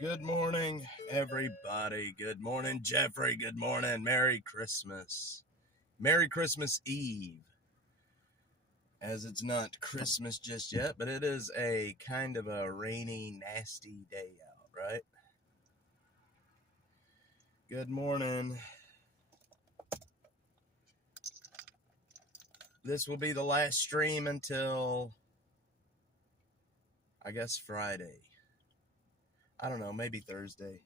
Good morning, everybody. Good morning, Jeffrey. Good morning. Merry Christmas. Merry Christmas Eve. As it's not Christmas just yet, but it is a kind of a rainy, nasty day out, right? Good morning. This will be the last stream until, I guess, Friday. I don't know, maybe Thursday.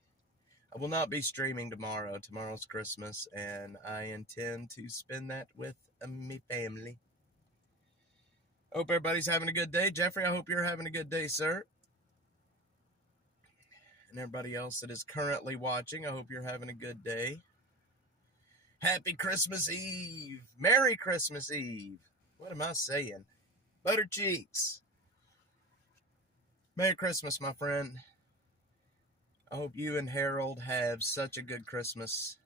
I will not be streaming tomorrow. Tomorrow's Christmas, and I intend to spend that with my family. Hope everybody's having a good day. Jeffrey, I hope you're having a good day, sir. And everybody else that is currently watching, I hope you're having a good day. Happy Christmas Eve. Merry Christmas Eve. What am I saying? Butter cheeks. Merry Christmas, my friend. I hope you and Harold have such a good Christmas.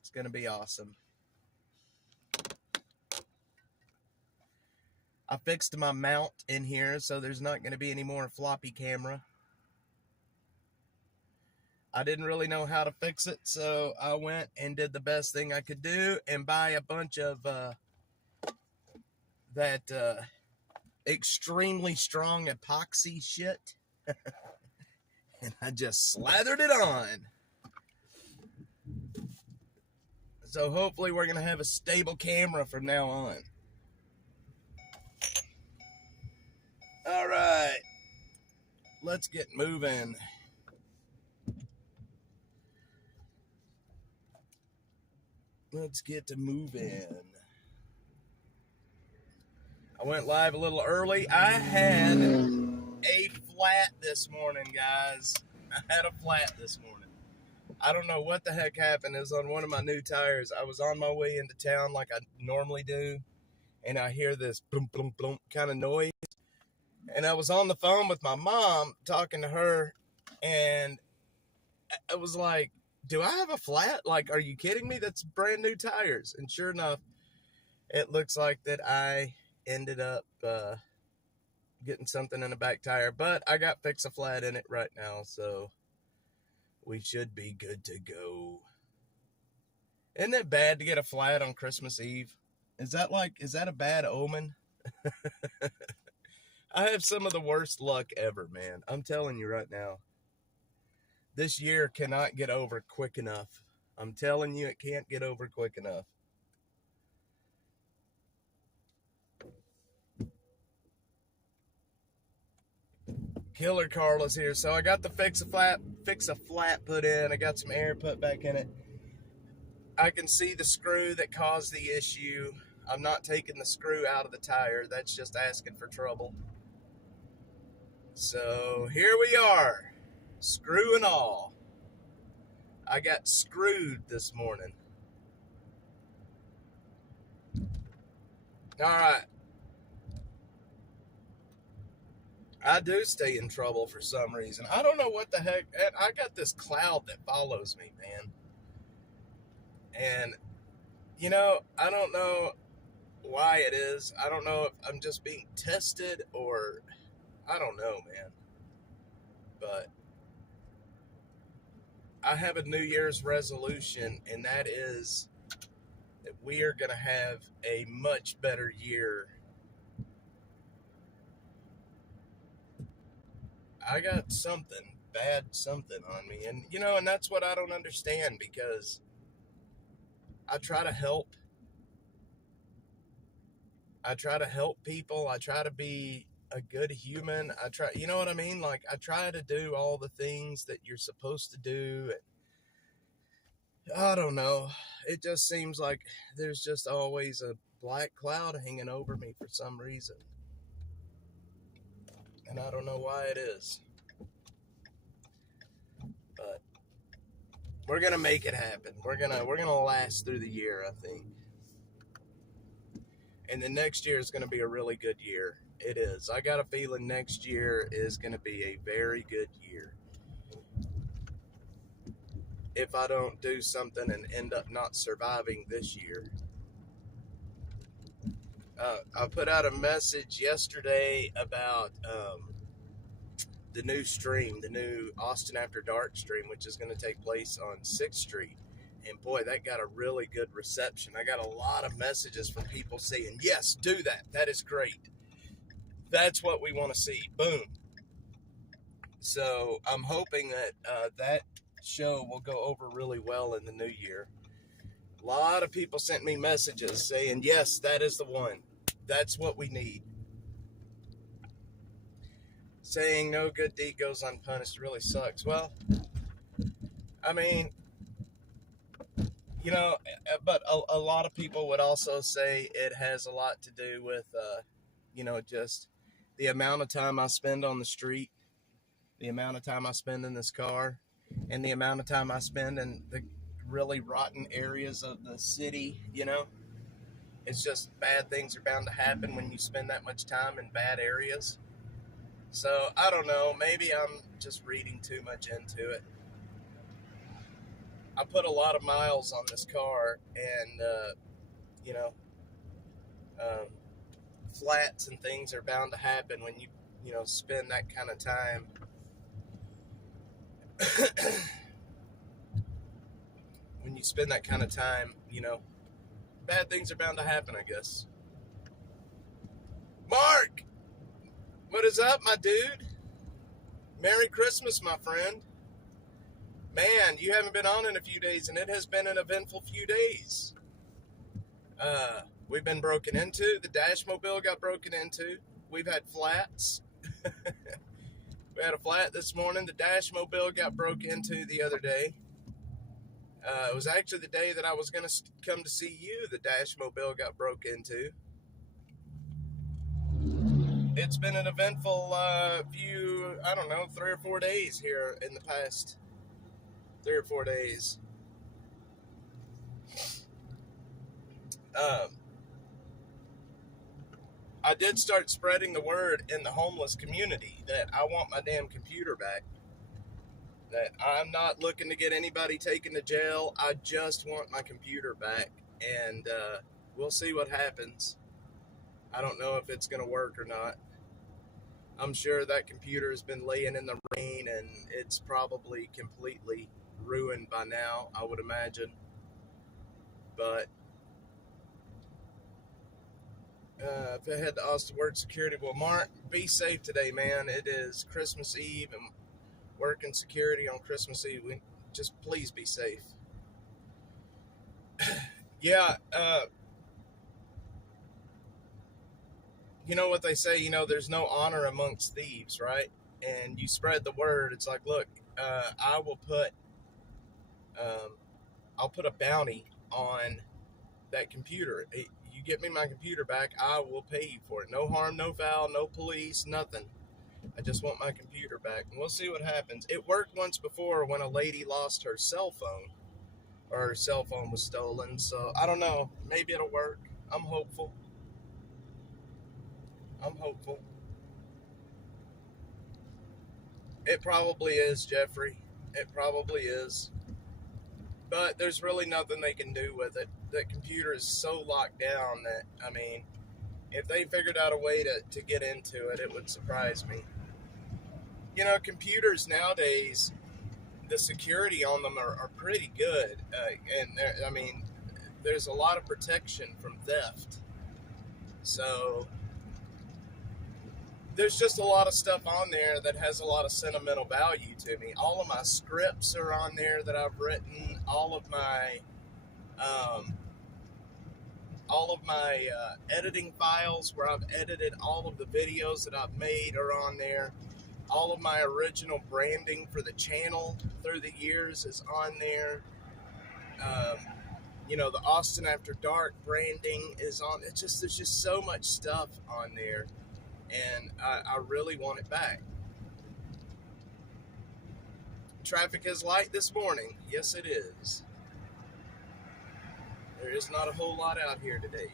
It's going to be awesome. I fixed my mount in here, so there's not going to be any more floppy camera. I didn't really know how to fix it, so I went and did the best thing I could do and buy a bunch of that extremely strong epoxy shit. And I just slathered it on. So hopefully we're going to have a stable camera from now on. All right. Let's get moving. Let's get to moving. I went live a little early. I had a flat this morning, guys. I had a flat this morning. I don't know what the heck happened. It was on one of my new tires. I was on my way into town like I normally do, and I hear this boom, boom, boom kind of noise. And I was on the phone with my mom talking to her, and I was like, do I have a flat? Like, are you kidding me? That's brand new tires. And sure enough, it looks like that I ended up getting something in the back tire. But I got Fix-A-Flat in it right now, so we should be good to go. Isn't it bad to get a flat on Christmas Eve? Is that a bad omen? I have some of the worst luck ever, man. I'm telling you right now. This year cannot get over quick enough. I'm telling you, it can't get over quick enough. Killer Carla's here. So I got the Fix-A-Flat put in. I got some air put back in it. I can see the screw that caused the issue. I'm not taking the screw out of the tire. That's just asking for trouble. So here we are, screw and all. I got screwed this morning. All right. I do stay in trouble for some reason. I don't know what the heck. I got this cloud that follows me, man. And, I don't know why it is. I don't know if I'm just being tested or I don't know, man. But I have a New Year's resolution, and that is that we are going to have a much better year. I got something on me, and and that's what I don't understand, because I try to help people. I try to be a good human. I try, you know what I mean? Like, I try to do all the things that you're supposed to do. And I don't know. It just seems like there's just always a black cloud hanging over me for some reason. And I don't know why it is. But we're going to make it happen. We're going to last through the year, I think. And the next year is going to be a really good year. It is. I got a feeling next year is going to be a very good year. If I don't do something and end up not surviving this year. I put out a message yesterday about the new stream, the new Austin After Dark stream, which is going to take place on 6th Street. And boy, that got a really good reception. I got a lot of messages from people saying, yes, do that. That is great. That's what we want to see. Boom. So I'm hoping that that show will go over really well in the new year. A lot of people sent me messages saying, yes, that is the one. That's what we need. Saying no good deed goes unpunished really sucks. Well, I mean, you know, but a lot of people would also say it has a lot to do with, you know, just the amount of time I spend on the street, the amount of time I spend in this car, and the amount of time I spend in the really rotten areas of the city, you know. It's just bad things are bound to happen when you spend that much time in bad areas. So, I don't know, maybe I'm just reading too much into it. I put a lot of miles on this car, and, you know, flats and things are bound to happen when you know, spend that kind of time. When you spend that kind of time, you know, bad things are bound to happen, I guess. Mark! What is up, my dude? Merry Christmas, my friend. Man, you haven't been on in a few days, and it has been an eventful few days. We've been broken into. The Dashmobile got broken into. We've had flats. We had a flat this morning. The Dashmobile got broke into the other day. It was actually the day that I was going to come to see you. The Dashmobile got broke into. It's been an eventful few, I don't know, 3 or 4 days here in the past 3 or 4 days. I did start spreading the word in the homeless community that I want my damn computer back. That I'm not looking to get anybody taken to jail. I just want my computer back. And we'll see what happens. I don't know if it's going to work or not. I'm sure that computer has been laying in the rain and it's probably completely ruined by now, I would imagine. But if I head to Austin work security, well, Mark, be safe today, man. It is Christmas Eve and working security on Christmas Eve. Just please be safe. Yeah, you know what they say, you know, there's no honor amongst thieves, right? And you spread the word. It's like, look, I'll put a bounty on that computer. You get me my computer back, I will pay you for it. No harm, no foul, no police, nothing. I just want my computer back, and we'll see what happens. It worked once before when a lady lost her cell phone, or her cell phone was stolen, so I don't know. Maybe it'll work. I'm hopeful. It probably is, Jeffrey. It probably is. But there's really nothing they can do with it. The computer is so locked down that, I mean, if they figured out a way to get into it, it would surprise me. You know, computers nowadays, the security on them are pretty good. And, I mean, there's a lot of protection from theft. So there's just a lot of stuff on there that has a lot of sentimental value to me. All of my scripts are on there that I've written. All of my editing files where I've edited all of the videos that I've made are on there. All of my original branding for the channel through the years is on there. You know, the Austin After Dark branding is on. There's just so much stuff on there. And I really want it back. Traffic is light this morning. Yes, it is. There is not a whole lot out here today.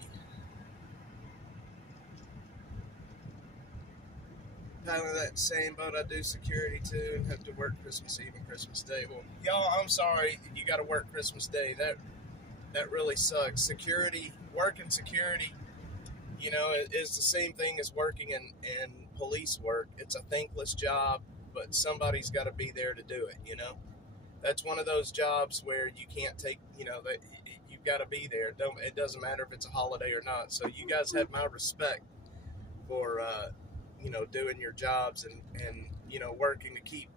Kind of that same boat. I do security too and have to work Christmas Eve and Christmas Day. Well, y'all, I'm sorry you got to work Christmas Day. That really sucks. Security, working security, you know, is the same thing as working in police work. It's a thankless job, but somebody's got to be there to do it, you know? That's one of those jobs where you can't take, you know, that you've got to be there. It doesn't matter if it's a holiday or not. So you guys have my respect for, you know, doing your jobs and, you know, working to keep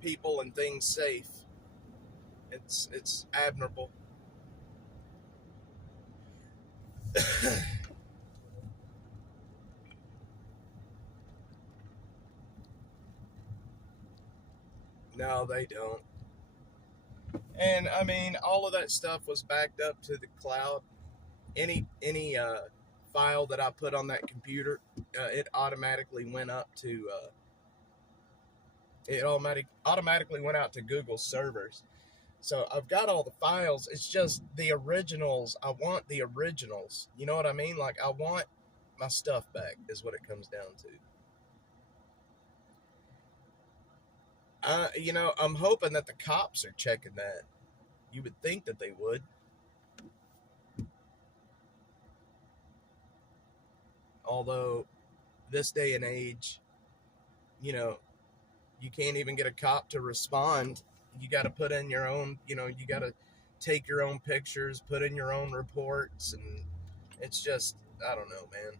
people and things safe. It's admirable. No, they don't. And I mean, all of that stuff was backed up to the cloud. Any file that I put on that computer, it automatically went up to automatically went out to Google servers. So I've got all the files. It's just the originals. I want the originals. You know what I mean? Like, I want my stuff back is what it comes down to. You know, I'm hoping that the cops are checking that. You would think that they would. Although, this day and age, you know, you can't even get a cop to respond. You got to put in your own, you know, you got to take your own pictures, put in your own reports, and it's just, I don't know, man.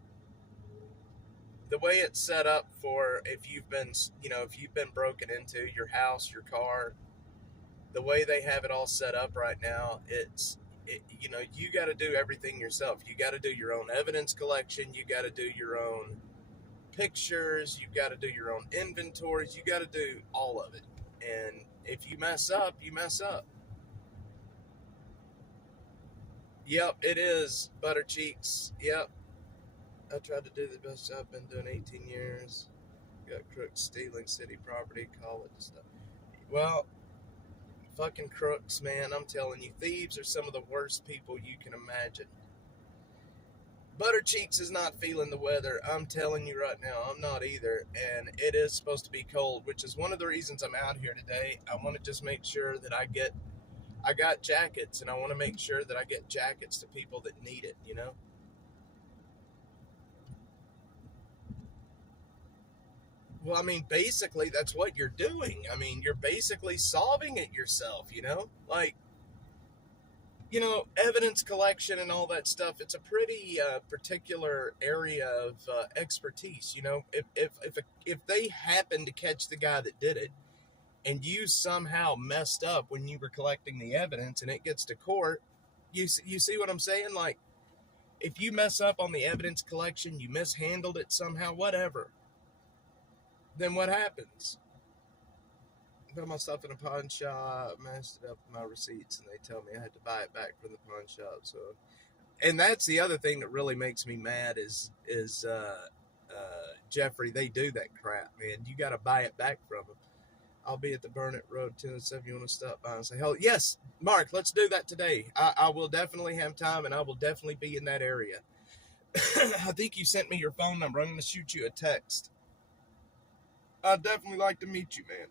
The way it's set up for if you've been, you know, if you've been broken into your house, your car, the way they have it all set up right now, you know, you got to do everything yourself. You got to do your own evidence collection. You got to do your own pictures. You got to do your own inventories. You got to do all of it. And if you mess up, you mess up. Yep, it is, Butter Cheeks. Yep. I tried to do the best I've been doing 18 years. Got crooks stealing city property, call it stuff. Well, fucking crooks, man. I'm telling you, thieves are some of the worst people you can imagine. Butter Cheeks is not feeling the weather. I'm telling you right now, I'm not either. And it is supposed to be cold, which is one of the reasons I'm out here today. I want to just make sure that I got jackets, and I want to make sure that I get jackets to people that need it, you know? Well, I mean, basically, that's what you're doing. I mean, you're basically solving it yourself, you know? Like, you know, evidence collection and all that stuff, it's a pretty particular area of expertise, you know? If they happen to catch the guy that did it, and you somehow messed up when you were collecting the evidence and it gets to court, you see what I'm saying? Like, if you mess up on the evidence collection, you mishandled it somehow, whatever, then what happens? I put my stuff in a pawn shop, messed it up with my receipts, and they tell me I had to buy it back from the pawn shop. So, and that's the other thing that really makes me mad is Jeffrey. They do that crap, man. You got to buy it back from them. I'll be at the Burnett Road 207. You want to stop by and say, hell, yes, Mark, let's do that today. I will definitely have time, and I will definitely be in that area. I think you sent me your phone number. I'm going to shoot you a text. I'd definitely like to meet you, man.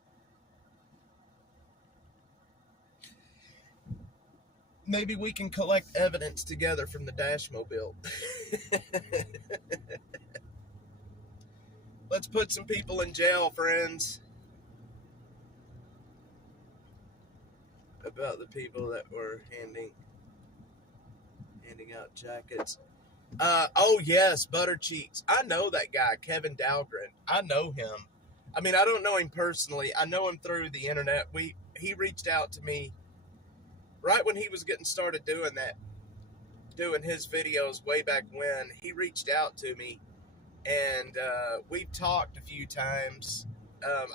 Maybe we can collect evidence together from the Dashmobile. Let's put some people in jail, friends. About the people that were handing out jackets. Oh yes, Butter Cheeks. I know that guy, Kevin Dahlgren. I know him. I mean, I don't know him personally. I know him through the internet. He reached out to me right when he was getting started doing his videos way back when. He reached out to me, and we've talked a few times.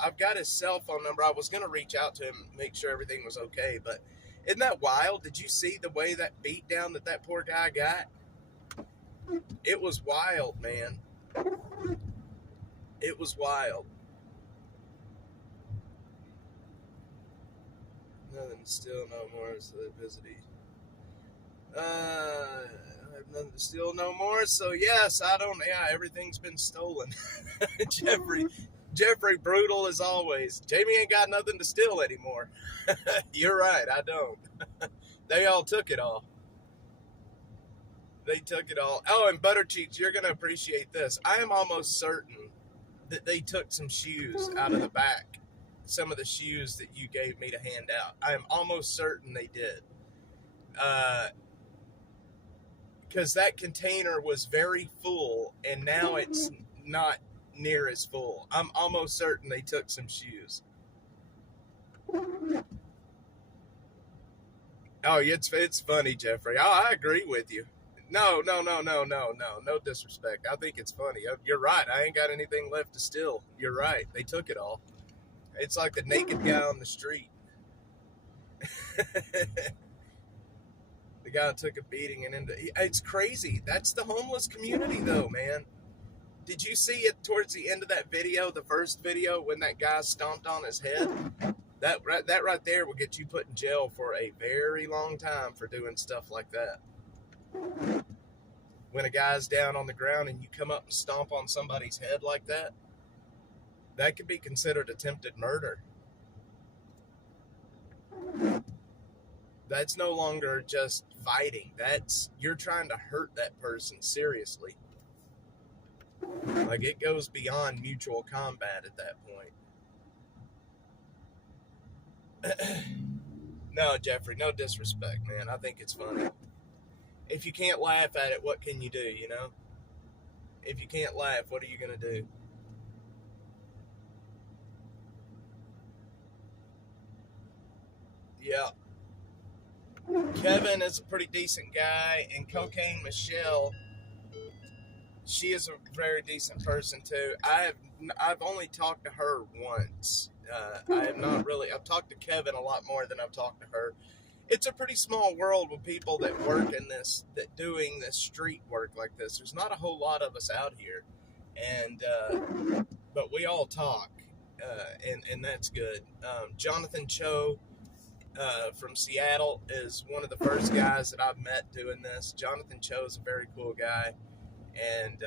I've got his cell phone number. I was going to reach out to him, make sure everything was okay, but isn't that wild? Did you see the way that beat down that poor guy got? It was wild, man. It was wild. Nothing to steal no more, so they visited. I have nothing to steal no more, so yes, everything's been stolen. Jeffrey, brutal as always. Jamie ain't got nothing to steal anymore. You're right, I don't. They all took it all. They took it all. Oh, and Butter Cheeks, you're going to appreciate this. I am almost certain that they took some shoes out of the back. some of the shoes that you gave me to hand out. I am almost certain they did. Because that container was very full, and now it's not near as full. I'm almost certain they took some shoes. Oh, it's funny, Jeffrey. Oh, I agree with you. No disrespect. I think it's funny. You're right. I ain't got anything left to steal. You're right. They took it all. It's like the naked guy on the street. The guy took a beating and it's crazy. That's the homeless community though, man. Did you see it towards the end of that video, the first video, when that guy stomped on his head? That right there will get you put in jail for a very long time for doing stuff like that. When a guy's down on the ground and you come up and stomp on somebody's head like that, that could be considered attempted murder. That's no longer just fighting. You're trying to hurt that person seriously. Like, it goes beyond mutual combat at that point. No, Jeffrey, no disrespect, man. I think it's funny. If you can't laugh at it, what can you do, you know? If you can't laugh, what are you going to do? Yeah. Kevin is a pretty decent guy, and Cocaine Michelle, she is a very decent person too. I've only talked to her once. I have not really. I've talked to Kevin a lot more than I've talked to her. It's a pretty small world with people that work in this, that doing this street work like this. There's not a whole lot of us out here, and but we all talk, and that's good. Jonathan Cho from Seattle is one of the first guys that I've met doing this. Jonathan Cho is a very cool guy, and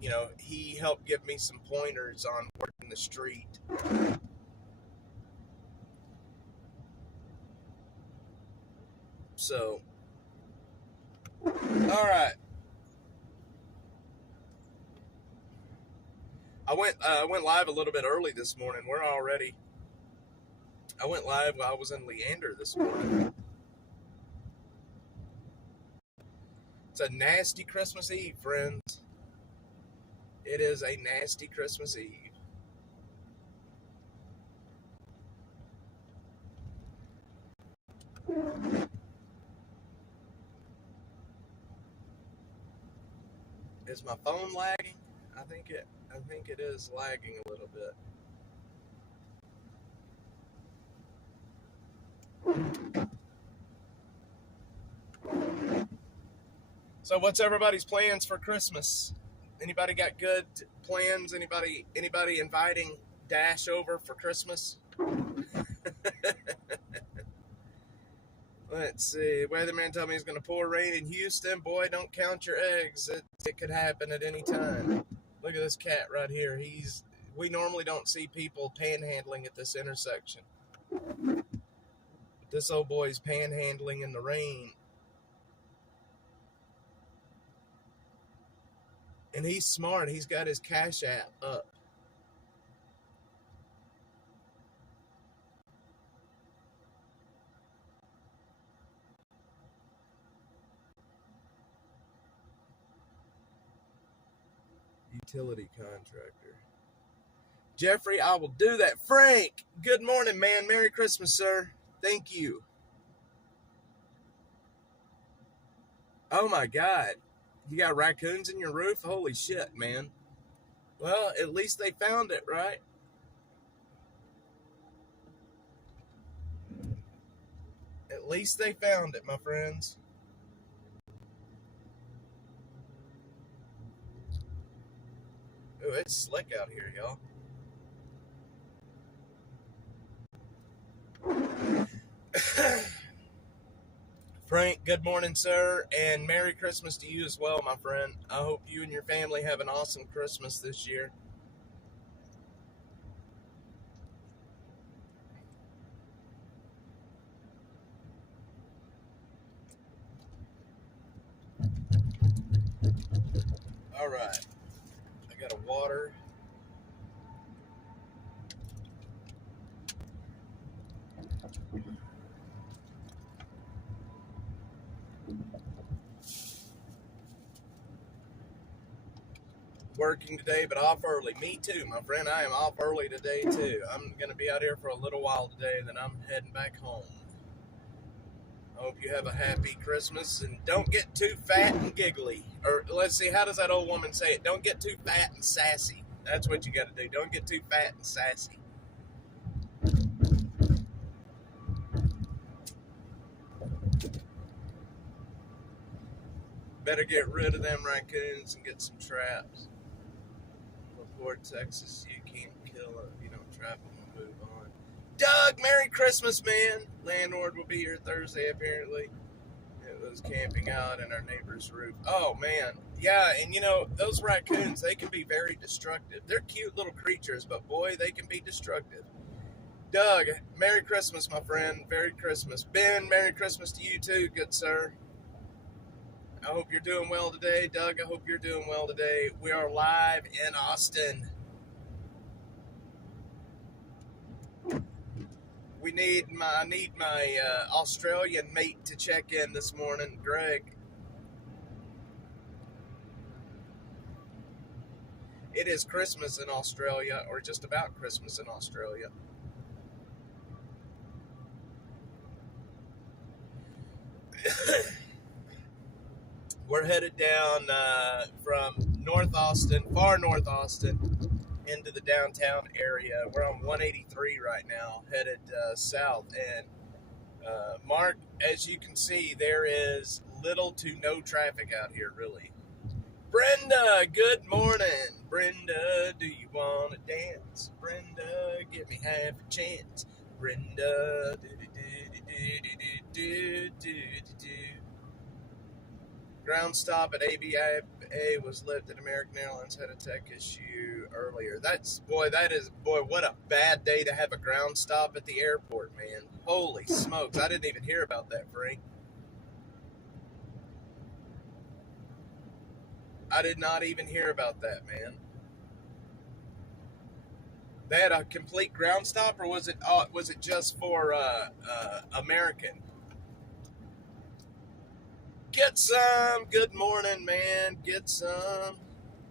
you know, he helped give me some pointers on working the street. So, all right. I went live a little bit early this morning. I went live while I was in Leander this morning. It's a nasty Christmas Eve, friends. It is a nasty Christmas Eve. Is my phone lagging? I think it is lagging a little bit. So what's everybody's plans for Christmas? Anybody got good plans? Anybody inviting Dash over for Christmas? Let's see. Weatherman told me he's going to pour rain in Houston. Boy, don't count your eggs. It could happen at any time. Look at this cat right here. We normally don't see people panhandling at this intersection. But this old boy's panhandling in the rain. And he's smart. He's got his Cash App up. Utility contractor. Jeffrey, I will do that. Frank, good morning, man. Merry Christmas, sir. Thank you. Oh my God. You got raccoons in your roof? Holy shit, man. Well, at least they found it, right? At least they found it, my friends. Ooh, it's slick out here, y'all. Frank, good morning, sir, and Merry Christmas to you as well, my friend. I hope you and your family have an awesome Christmas this year. All right. I got a water. working today, but off early. Me too, my friend. I am off early today too. I'm going to be out here for a little while today, then I'm heading back home. I hope you have a happy Christmas and don't get too fat and giggly. Or let's see, how does that old woman say it? Don't get too fat and sassy. That's what you got to do. Don't get too fat and sassy. Better get rid of them raccoons and get some traps. Before Texas, you can't kill them. If you don't trap them and move on. Doug, Merry Christmas, man. Landlord will be here Thursday, apparently. It was camping out in our neighbor's roof. Oh, man. Yeah, and you know, those raccoons, they can be very destructive. They're cute little creatures, but boy, they can be destructive. Doug, Merry Christmas, my friend. Merry Christmas. Ben, Merry Christmas to you too, good sir. I hope you're doing well today. Doug, I hope you're doing well today. We are live in Austin. I need my Australian mate to check in this morning, Greg. It is Christmas in Australia, or just about Christmas in Australia. We're headed down from North Austin, far North Austin, into the downtown area. We're on 183 right now, headed south. And Mark, as you can see, there is little to no traffic out here, really. Brenda, good morning. Brenda, do you want to dance? Brenda, give me half a chance. Brenda, Ground stop at ABA was lifted. American Airlines had a tech issue earlier. What a bad day to have a ground stop at the airport, man. Holy smokes. I didn't even hear about that, Frank. I did not even hear about that, man. They had a complete ground stop, or was it just for American? Get some. Good morning, man. Get some.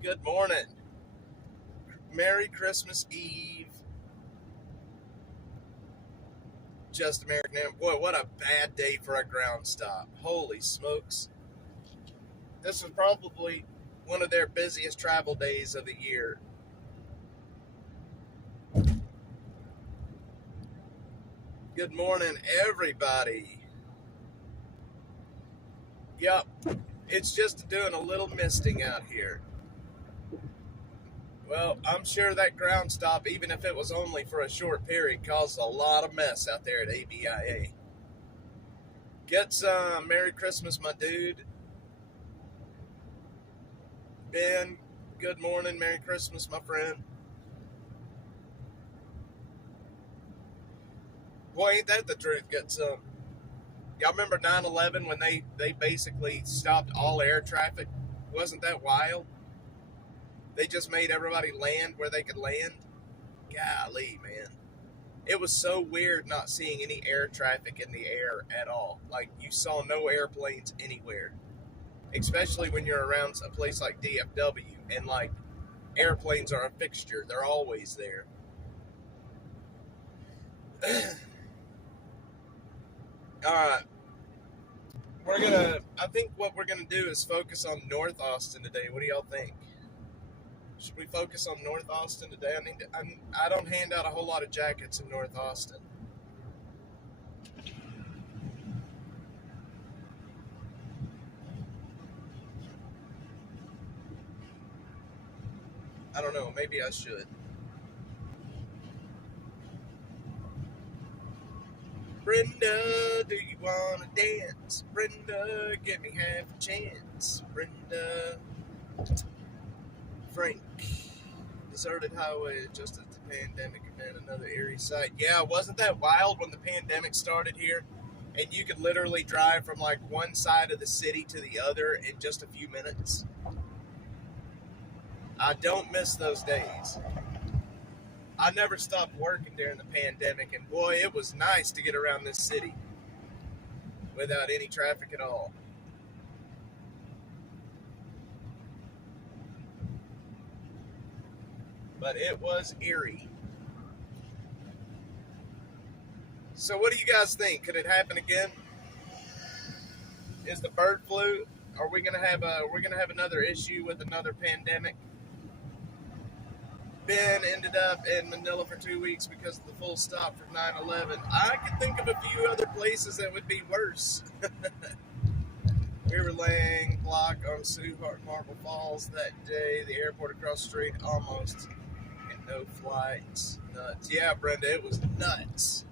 Good morning. Merry Christmas Eve. Just American Airlines. Boy, what a bad day for a ground stop. Holy smokes. This was probably one of their busiest travel days of the year. Good morning, everybody. Yep, it's just doing a little misting out here. Well, I'm sure that ground stop, even if it was only for a short period, caused a lot of mess out there at ABIA. Get some. Merry Christmas, my dude. Ben, good morning. Merry Christmas, my friend. Boy, ain't that the truth? Get some. Y'all remember 9/11 when they basically stopped all air traffic? Wasn't that wild? They just made everybody land where they could land. Golly, man. It was so weird not seeing any air traffic in the air at all. Like, you saw no airplanes anywhere. Especially when you're around a place like DFW. And, like, airplanes are a fixture. They're always there. Alright. I think what we're going to do is focus on North Austin today. What do y'all think? Should we focus on North Austin today? I don't hand out a whole lot of jackets in North Austin. I don't know. Maybe I should. Brenda, do you want to dance? Brenda, give me half a chance. Brenda. Frank. Deserted highway just as the pandemic and another eerie sight. Yeah, wasn't that wild when the pandemic started here? And you could literally drive from like one side of the city to the other in just a few minutes. I don't miss those days. I never stopped working during the pandemic, and boy, it was nice to get around this city without any traffic at all. but it was eerie. So what do you guys think? Could it happen again? Is the bird flu? Are we gonna have another issue with another pandemic? Ben ended up in Manila for 2 weeks because of the full stop from 9/11. I could think of a few other places that would be worse. We were laying block on Suhart Marble Falls that day. The airport across the street almost, and no flights. Nuts. Yeah, Brenda, it was nuts.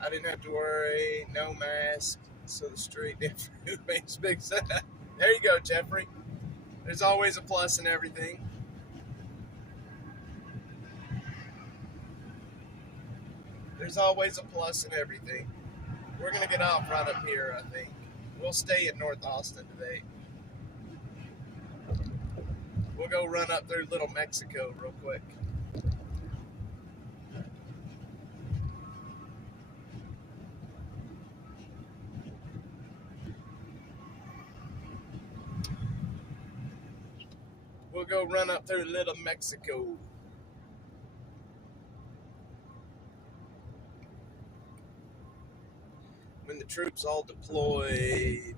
I didn't have to worry. No mask, so the street food makes big sense. There you go, Jeffrey. There's always a plus in everything. There's always a plus in everything. We're going to get off right up here, I think. We'll stay in North Austin today. We'll go run up through Little Mexico real quick. We'll go run up through Little Mexico. When the troops all deployed,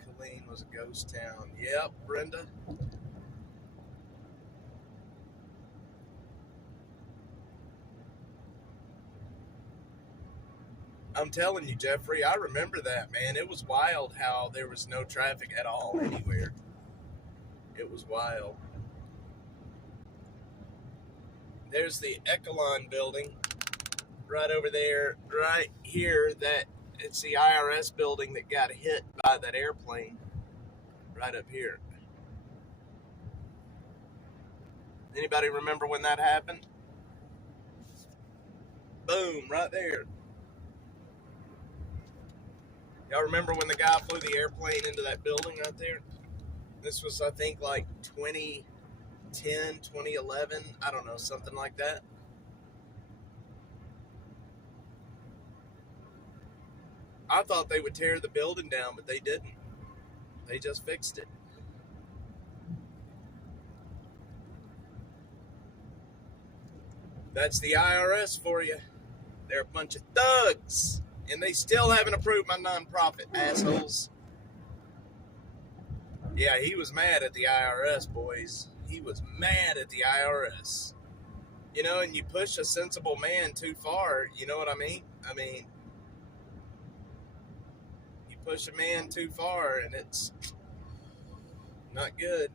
Killeen was a ghost town. Yep, Brenda. I'm telling you, Jeffrey, I remember that, man. It was wild how there was no traffic at all anywhere. It was wild. There's the Echelon building right over there, right here. It's the IRS building that got hit by that airplane right up here. Anybody remember when that happened? Boom, right there. Y'all remember when the guy flew the airplane into that building right there? This was, I think, like 2010, 2011. I don't know, something like that. I thought they would tear the building down, but they didn't. They just fixed it. That's the IRS for you. They're a bunch of thugs. And they still haven't approved my nonprofit, assholes. Yeah, he was mad at the IRS, boys. He was mad at the IRS. You know, and you push a sensible man too far, you know what I mean? You push a man too far and it's not good.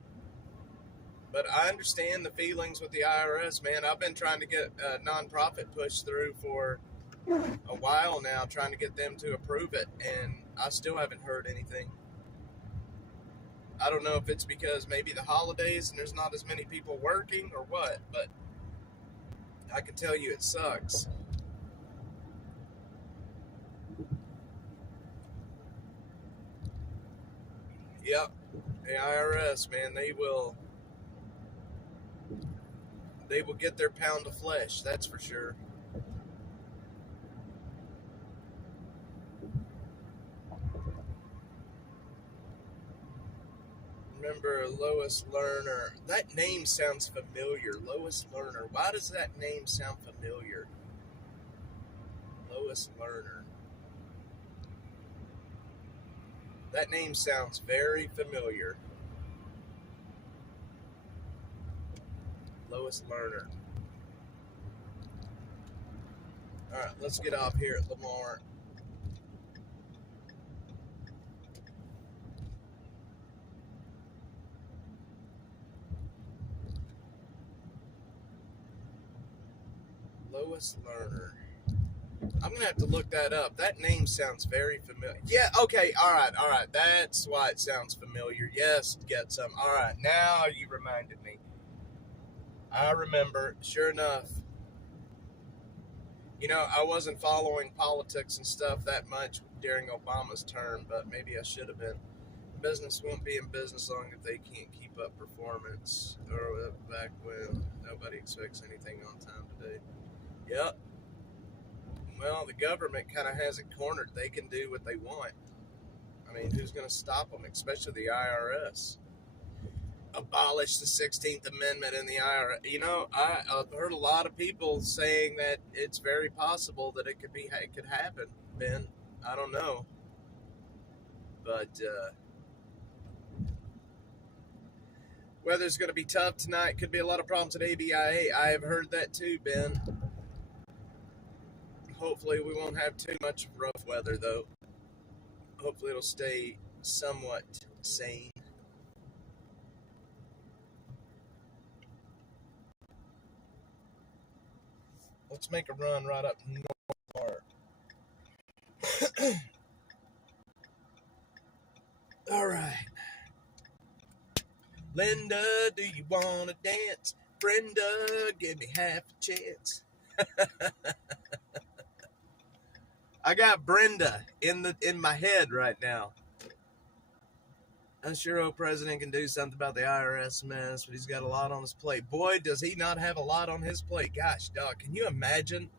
But I understand the feelings with the IRS, man. I've been trying to get a nonprofit pushed through for a while now, trying to get them to approve it, and I still haven't heard anything. I don't know if it's because maybe the holidays and there's not as many people working or what, but I can tell you it sucks. Yep, the IRS, man, they will get their pound of flesh, that's for sure. Remember Lois Lerner. That name sounds familiar. Lois Lerner. Why does that name sound familiar? Lois Lerner. That name sounds very familiar. Lois Lerner. Alright, let's get off here at Lamar. Lois Lerner. I'm going to have to look that up. That name sounds very familiar. Yeah, okay, all right. That's why it sounds familiar. Yes, get some. All right, now you reminded me. I remember, sure enough. You know, I wasn't following politics and stuff that much during Obama's term, but maybe I should have been. Business won't be in business long if they can't keep up performance. Or back when nobody expects anything on time today. Yep. Well, the government kind of has it cornered. They can do what they want. I mean, who's going to stop them, especially the IRS? abolish the 16th Amendment in the IRA. You know, I've heard a lot of people saying that it's very possible that it could happen, Ben. I don't know. But weather's going to be tough tonight. Could be a lot of problems at ABIA. I have heard that too, Ben. Hopefully we won't have too much rough weather, though. Hopefully it'll stay somewhat sane. Let's make a run right up North Park. All right. Linda, do you want to dance? Brenda, give me half a chance. I got Brenda in my head right now. I'm sure our president can do something about the IRS mess, but he's got a lot on his plate. Boy, does he not have a lot on his plate. Gosh, dog, can you imagine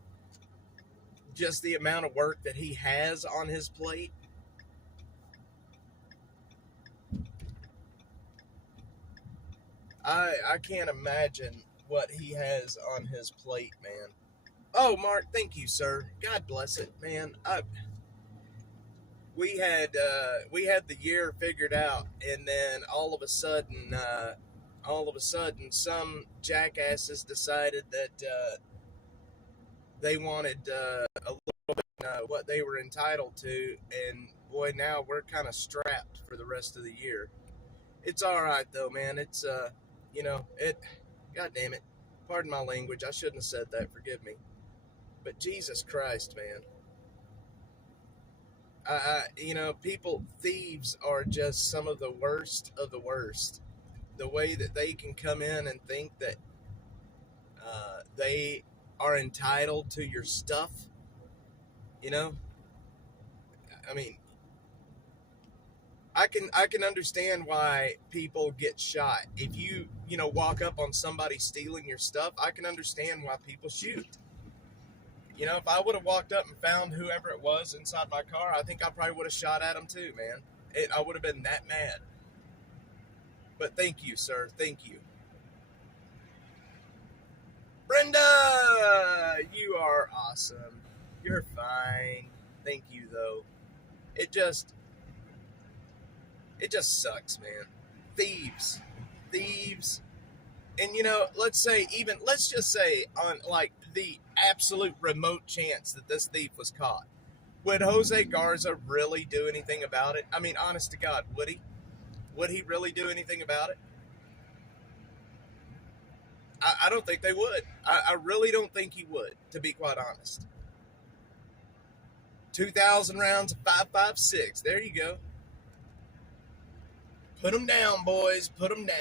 just the amount of work that he has on his plate? I can't imagine what he has on his plate, man. Oh, Mark, thank you, sir. God bless it, man. We had the year figured out, and then all of a sudden, some jackasses decided that they wanted a little bit what they were entitled to, and boy, now we're kind of strapped for the rest of the year. It's all right though, man. It's God damn it. Pardon my language. I shouldn't have said that. Forgive me. But Jesus Christ, man. Thieves are just some of the worst of the worst. The way that they can come in and think that they are entitled to your stuff, you know. I mean, I can understand why people get shot. If you walk up on somebody stealing your stuff, I can understand why people shoot. You know, if I would have walked up and found whoever it was inside my car, I think I probably would have shot at him too, man. I would have been that mad. But thank you, sir. Thank you. Brenda, you are awesome. You're fine. Thank you, though. It just sucks, man. Thieves. And let's just say on like the absolute remote chance that this thief was caught, would Jose Garza really do anything about it? I mean, honest to God, would he? Would he really do anything about it? I don't think they would. I really don't think he would, to be quite honest. 2,000 rounds of 5.56. There you go. Put them down, boys. Put them down.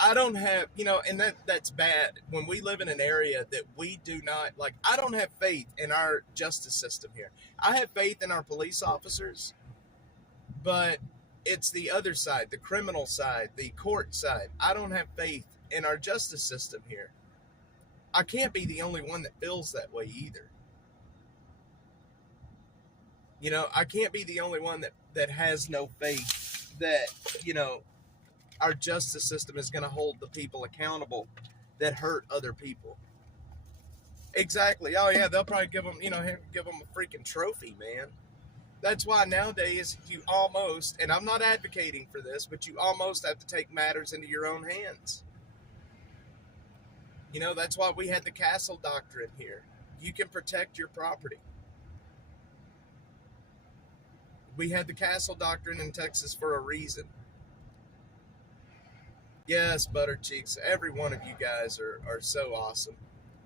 I don't have, and that's bad. When we live in an area that we do not, like, I don't have faith in our justice system here. I have faith in our police officers, but it's the other side, the criminal side, the court side. I don't have faith in our justice system here. I can't be the only one that feels that way either. I can't be the only one that has no faith that, our justice system is going to hold the people accountable that hurt other people. Exactly. Oh yeah, they'll probably give them a freaking trophy, man. That's why nowadays you almost, and I'm not advocating for this, but you almost have to take matters into your own hands. That's why we had the castle doctrine here. You can protect your property. We had the castle doctrine in Texas for a reason. Yes, Butter Cheeks. Every one of you guys are so awesome.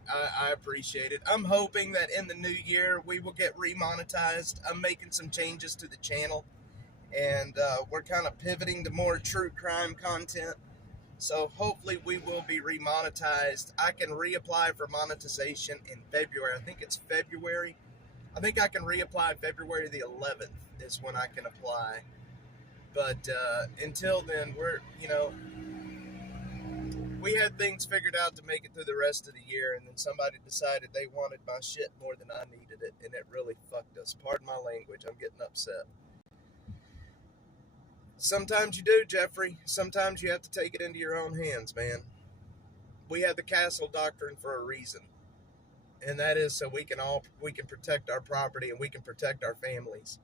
I appreciate it. I'm hoping that in the new year we will get remonetized. I'm making some changes to the channel, and we're kind of pivoting to more true crime content. So hopefully we will be remonetized. I can reapply for monetization in February. I think it's February. I think I can reapply February the 11th is when I can apply. But until then, we had things figured out to make it through the rest of the year, and then somebody decided they wanted my shit more than I needed it, and it really fucked us. Pardon my language, I'm getting upset. Sometimes you do, Jeffrey. Sometimes you have to take it into your own hands, man. We have the castle doctrine for a reason. And that is so we can protect our property and we can protect our families.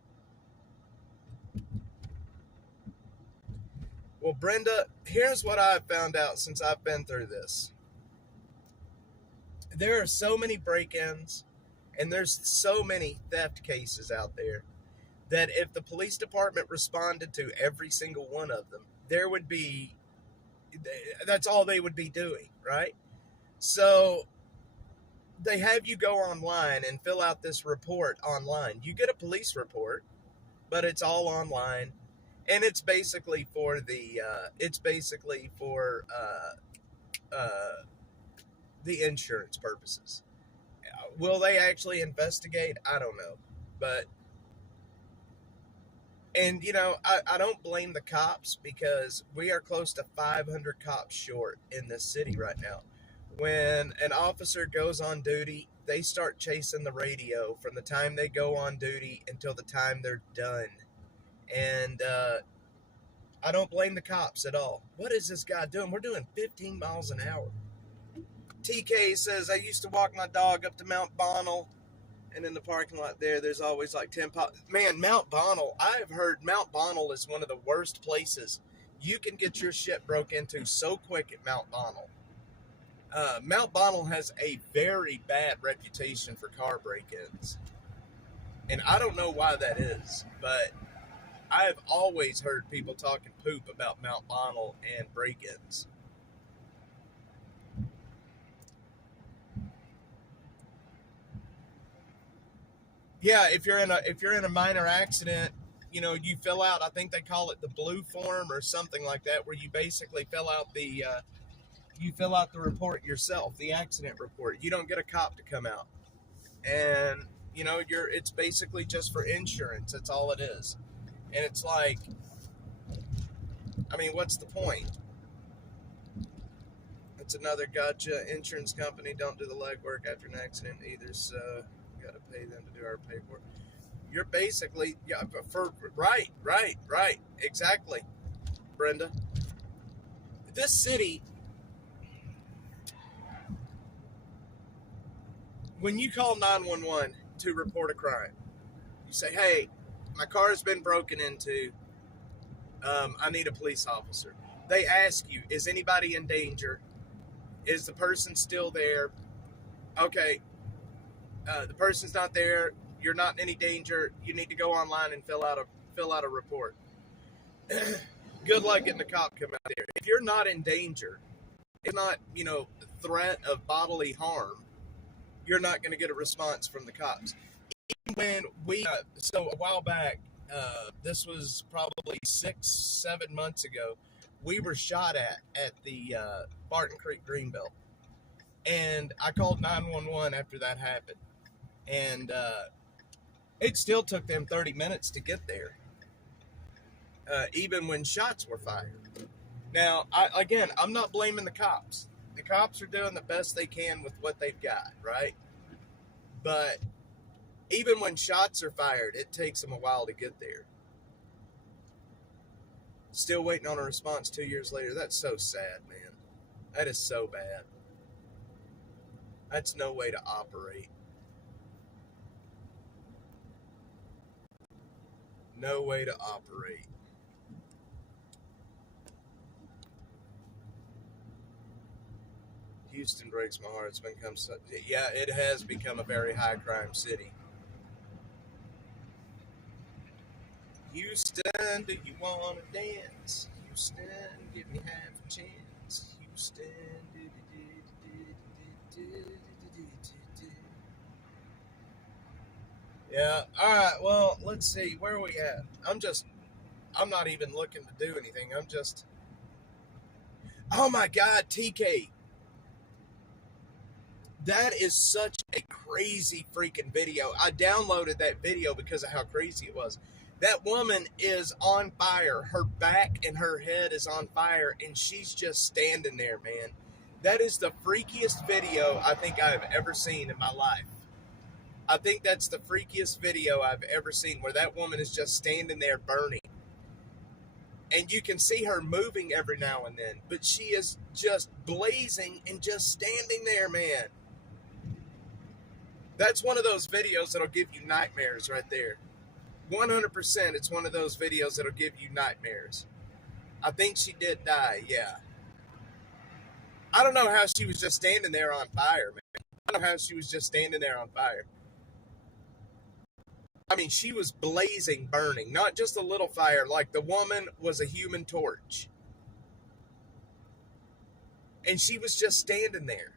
Well, Brenda, here's what I've found out since I've been through this. There are so many break-ins and there's so many theft cases out there that if the police department responded to every single one of them, that's all they would be doing, right? So they have you go online and fill out this report online. You get a police report, but it's all online, and it's basically for the the insurance purposes. Will they actually investigate? I don't know, but and I don't blame the cops because we are close to 500 cops short in this city right now. When an officer goes on duty, they start chasing the radio from the time they go on duty until the time they're done. And I don't blame the cops at all. What is this guy doing? We're doing 15 miles an hour. TK says, I used to walk my dog up to Mount Bonnell, and in the parking lot there's always like 10 Man, Mount Bonnell, I've heard Mount Bonnell is one of the worst places. You can get your shit broke into so quick at Mount Bonnell. Mount Bonnell has a very bad reputation for car break-ins. And I don't know why that is, but I've always heard people talking poop about Mount Bonnell and break-ins. Yeah, if you're in a minor accident, you fill out, I think they call it the blue form or something like that, where you basically fill out the report yourself, the accident report. You don't get a cop to come out. And it's basically just for insurance. That's all it is. And it's like, I mean, what's the point? It's another gotcha. Insurance company don't do the legwork after an accident either, so we got to pay them to do our paperwork. You're basically, right, exactly, Brenda. This city, when you call 911 to report a crime, you say, hey, my car has been broken into. I need a police officer. They ask you, is anybody in danger? Is the person still there? Okay, the person's not there. You're not in any danger. You need to go online and fill out a report. Good luck getting the cop come out there. If you're not in danger, if not, threat of bodily harm, you're not going to get a response from the cops. Even when so a while back, this was probably 6-7 months ago, we were shot at the Barton Creek Greenbelt. And I called 911 after that happened. And it still took them 30 minutes to get there, even when shots were fired. Now, I'm not blaming the cops. The cops are doing the best they can with what they've got, right? But even when shots are fired, it takes them a while to get there. Still waiting on a response 2 years later. That's so sad, man. That is so bad. That's no way to operate. No way to operate. Houston breaks my heart. It's become such, yeah, it has become a very high crime city. Houston, do you want to dance? Houston, give me half a chance. Houston, yeah, alright, well, let's see, where are we at? I'm not even looking to do anything, oh my God, TK. That is such a crazy freaking video. I downloaded that video because of how crazy it was. That woman is on fire. Her back and her head is on fire, and she's just standing there, man. That is the freakiest video I think I've ever seen in my life. I think that's the freakiest video I've ever seen, where that woman is just standing there burning. And you can see her moving every now and then, but she is just blazing and just standing there, man. That's one of those videos that'll give you nightmares right there. 100%, it's one of those videos that'll give you nightmares. I think she did die, yeah. I don't know how she was just standing there on fire, man. I don't know how she was just standing there on fire. I mean, she was blazing, burning. Not just a little fire. Like, the woman was a human torch. And she was just standing there.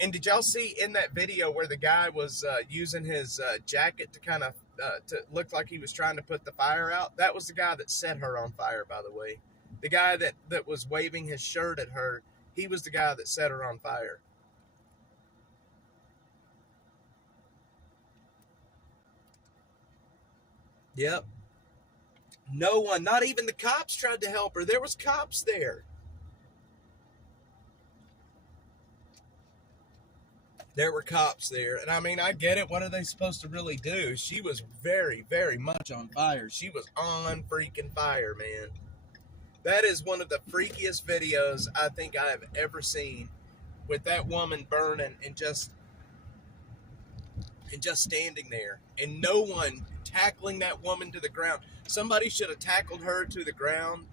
And did y'all see in that video where the guy was using his jacket to kind of to look like he was trying to put the fire out? That was the guy that set her on fire, by the way. The guy that was waving his shirt at her, he was the guy that set her on fire. Yep. No one, not even the cops tried to help her. There was cops there. There were cops there. And I mean, I get it. What are they supposed to really do? She was very, very much on fire. She was on freaking fire, man. That is one of the freakiest videos I think I have ever seen, with that woman burning and just standing there, and no one tackling that woman to the ground. Somebody should have tackled her to the ground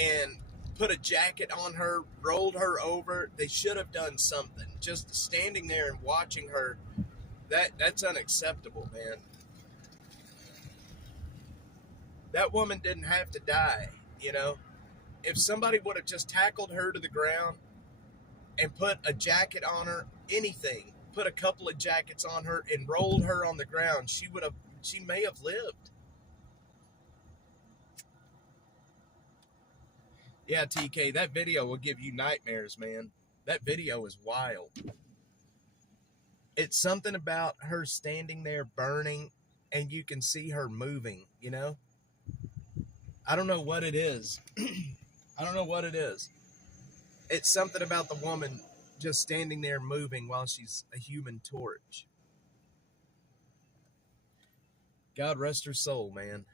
and put a jacket on her, rolled her over. They should have done something. Just standing there and watching her, that's unacceptable, man. That woman didn't have to die, you know? If somebody would have just tackled her to the ground and put a jacket on her, anything, put a couple of jackets on her and rolled her on the ground, she may have lived. Yeah, TK, that video will give you nightmares, man. That video is wild. It's something about her standing there burning and you can see her moving, you know? I don't know what it is. I don't know what it is. It's something about the woman just standing there moving while she's a human torch. God rest her soul, man.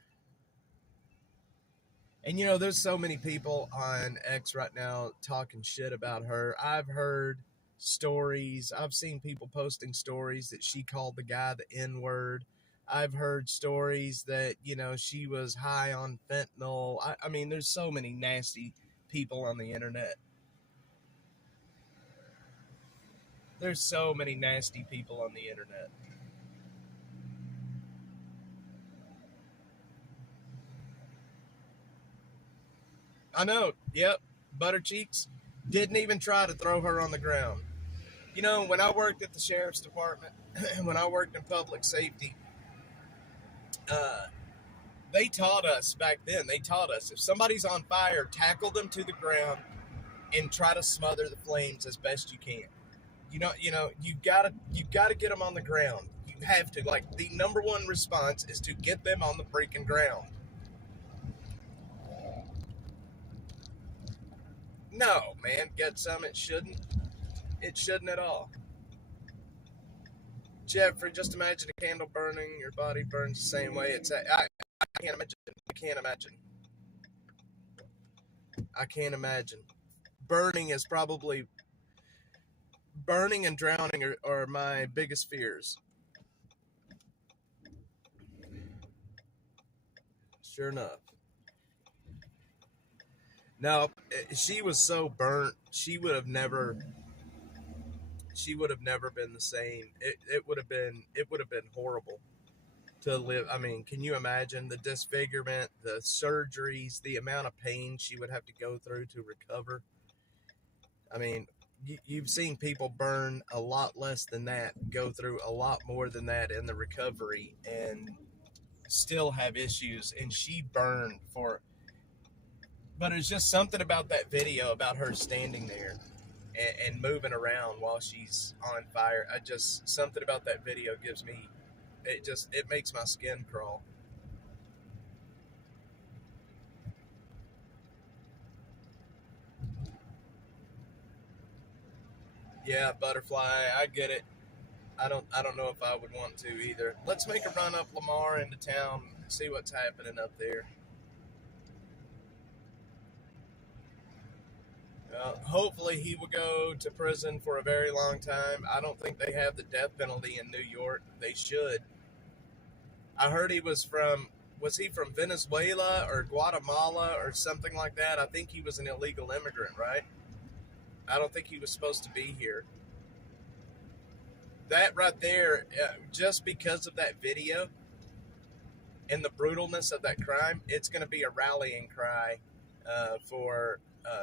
And, you know, there's so many people on X right now talking shit about her. I've heard stories. I've seen people posting stories that she called the guy the N-word. I've heard stories that, you know, she was high on fentanyl. I mean, there's so many nasty people on the internet. There's so many nasty people on the internet. I know. Yep. Butter cheeks. Didn't even try to throw her on the ground. You know, when I worked at the sheriff's department, when I worked in public safety, they taught us back then, if somebody's on fire, tackle them to the ground and try to smother the flames as best you can. You know, you've got to get them on the ground. You have to. Like, the number one response is to get them on the freaking ground. No, man, get some. It shouldn't. It shouldn't at all. Jeffrey, just imagine a candle burning. Your body burns the same way. I can't imagine. I can't imagine. Burning and drowning are my biggest fears. Sure enough. No, she was so burnt. She would have never been the same. It would have been horrible to live. I mean, can you imagine the disfigurement, the surgeries, the amount of pain she would have to go through to recover? I mean, you've seen people burn a lot less than that, go through a lot more than that in the recovery, and still have issues. And she burned for. But it's just something about that video, about her standing there and moving around while she's on fire. Something about that video gives me, it makes my skin crawl. Yeah, Butterfly, I get it. I don't know if I would want to either. Let's make a run up Lamar into town and see what's happening up there. Hopefully he will go to prison for a very long time. I don't think they have the death penalty in New York. They should. I heard was he from Venezuela or Guatemala or something like that? I think he was an illegal immigrant, right? I don't think he was supposed to be here. That right there, just because of that video and the brutalness of that crime, it's going to be a rallying cry for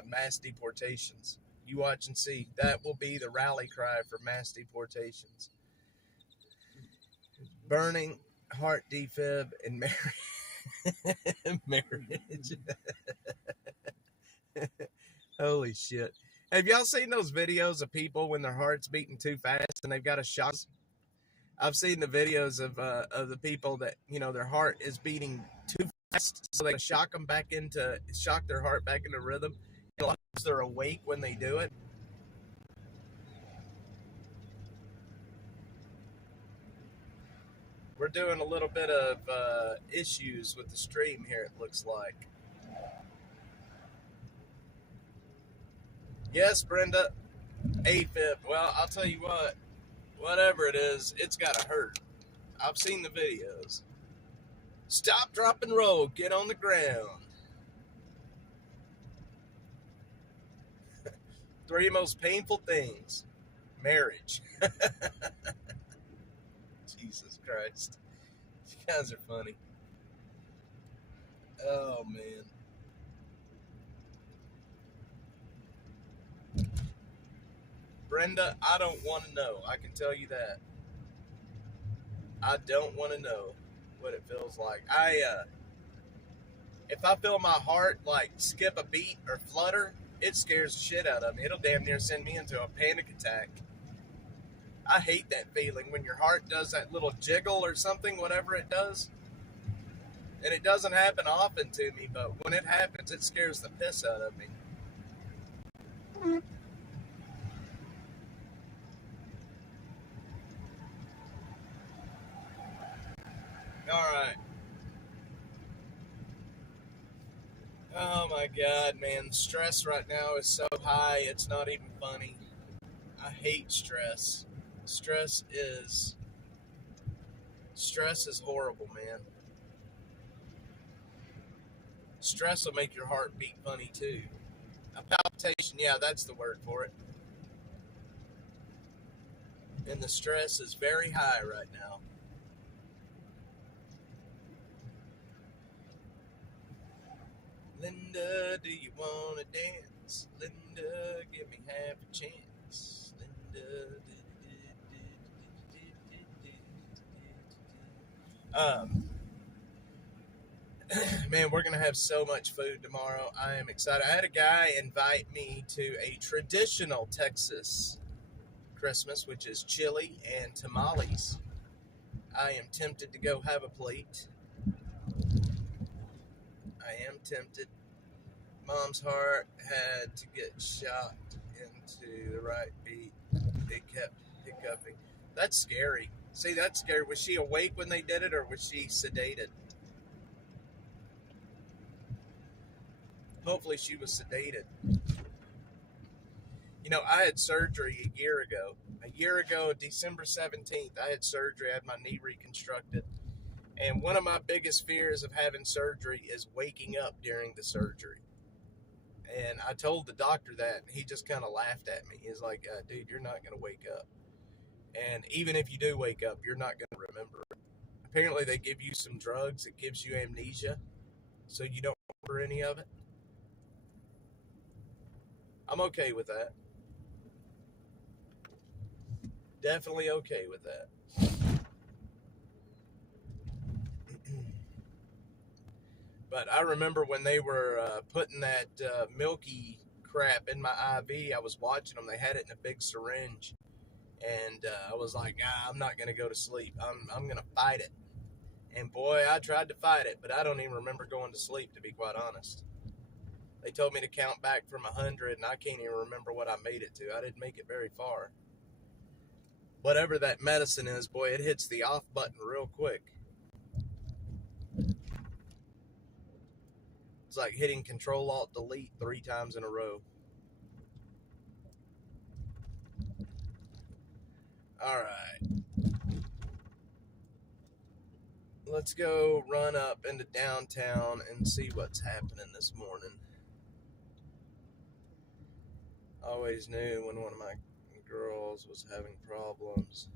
mass deportations. You watch and see. That will be the rally cry for mass deportations. Burning, heart defib, and marriage. Holy shit. Have y'all seen those videos of people when their heart's beating too fast and they've got a shock? I've seen the videos of the people that, their heart is beating too fast, so they shock their heart back into rhythm. A lot of times they're awake when they do it. We're doing a little bit of issues with the stream here, it looks like. Yes, Brenda, AFib. Well, I'll tell you what, whatever it is, it's got to hurt. I've seen the videos. Stop, drop, and roll. Get on the ground. 3 most painful things. Marriage. Jesus Christ. You guys are funny. Oh, man. Brenda, I don't want to know. I can tell you that. I don't want to know what it feels like. If I feel my heart like skip a beat or flutter, it scares the shit out of me. It'll damn near send me into a panic attack. I hate that feeling when your heart does that little jiggle or something, whatever it does. And it doesn't happen often to me, but when it happens, it scares the piss out of me. All right. Oh my God, man. Stress right now is so high, it's not even funny. I hate stress. Stress is horrible, man. Stress will make your heart beat funny too. A palpitation, yeah, that's the word for it. And the stress is very high right now. Linda, do you want to dance? Linda, give me half a chance. Linda, man, we're going to have so much food tomorrow. I am excited. I had a guy invite me to a traditional Texas Christmas, which is chili and tamales. I am tempted to go have a plate. I am tempted. Mom's heart had to get shot into the right beat. It kept hiccuping. That's scary. See, that's scary. Was she awake when they did it, or was she sedated? Hopefully she was sedated. You know, I had surgery a year ago. December 17th, I had surgery. I had my knee reconstructed. And one of my biggest fears of having surgery is waking up during the surgery. And I told the doctor that, and he just kind of laughed at me. He's like, dude, you're not going to wake up. And even if you do wake up, you're not going to remember. Apparently, they give you some drugs that gives you amnesia, so you don't remember any of it. I'm okay with that. Definitely okay with that. But I remember when they were putting that milky crap in my IV, I was watching them. They had it in a big syringe. And I was like, I'm not going to go to sleep. I'm going to fight it. And boy, I tried to fight it, but I don't even remember going to sleep, to be quite honest. They told me to count back from 100, and I can't even remember what I made it to. I didn't make it very far. Whatever that medicine is, boy, it hits the off button real quick. It's like hitting Control-Alt-Delete 3 times in a row. All right. Let's go run up into downtown and see what's happening this morning. I always knew when one of my girls was having problems.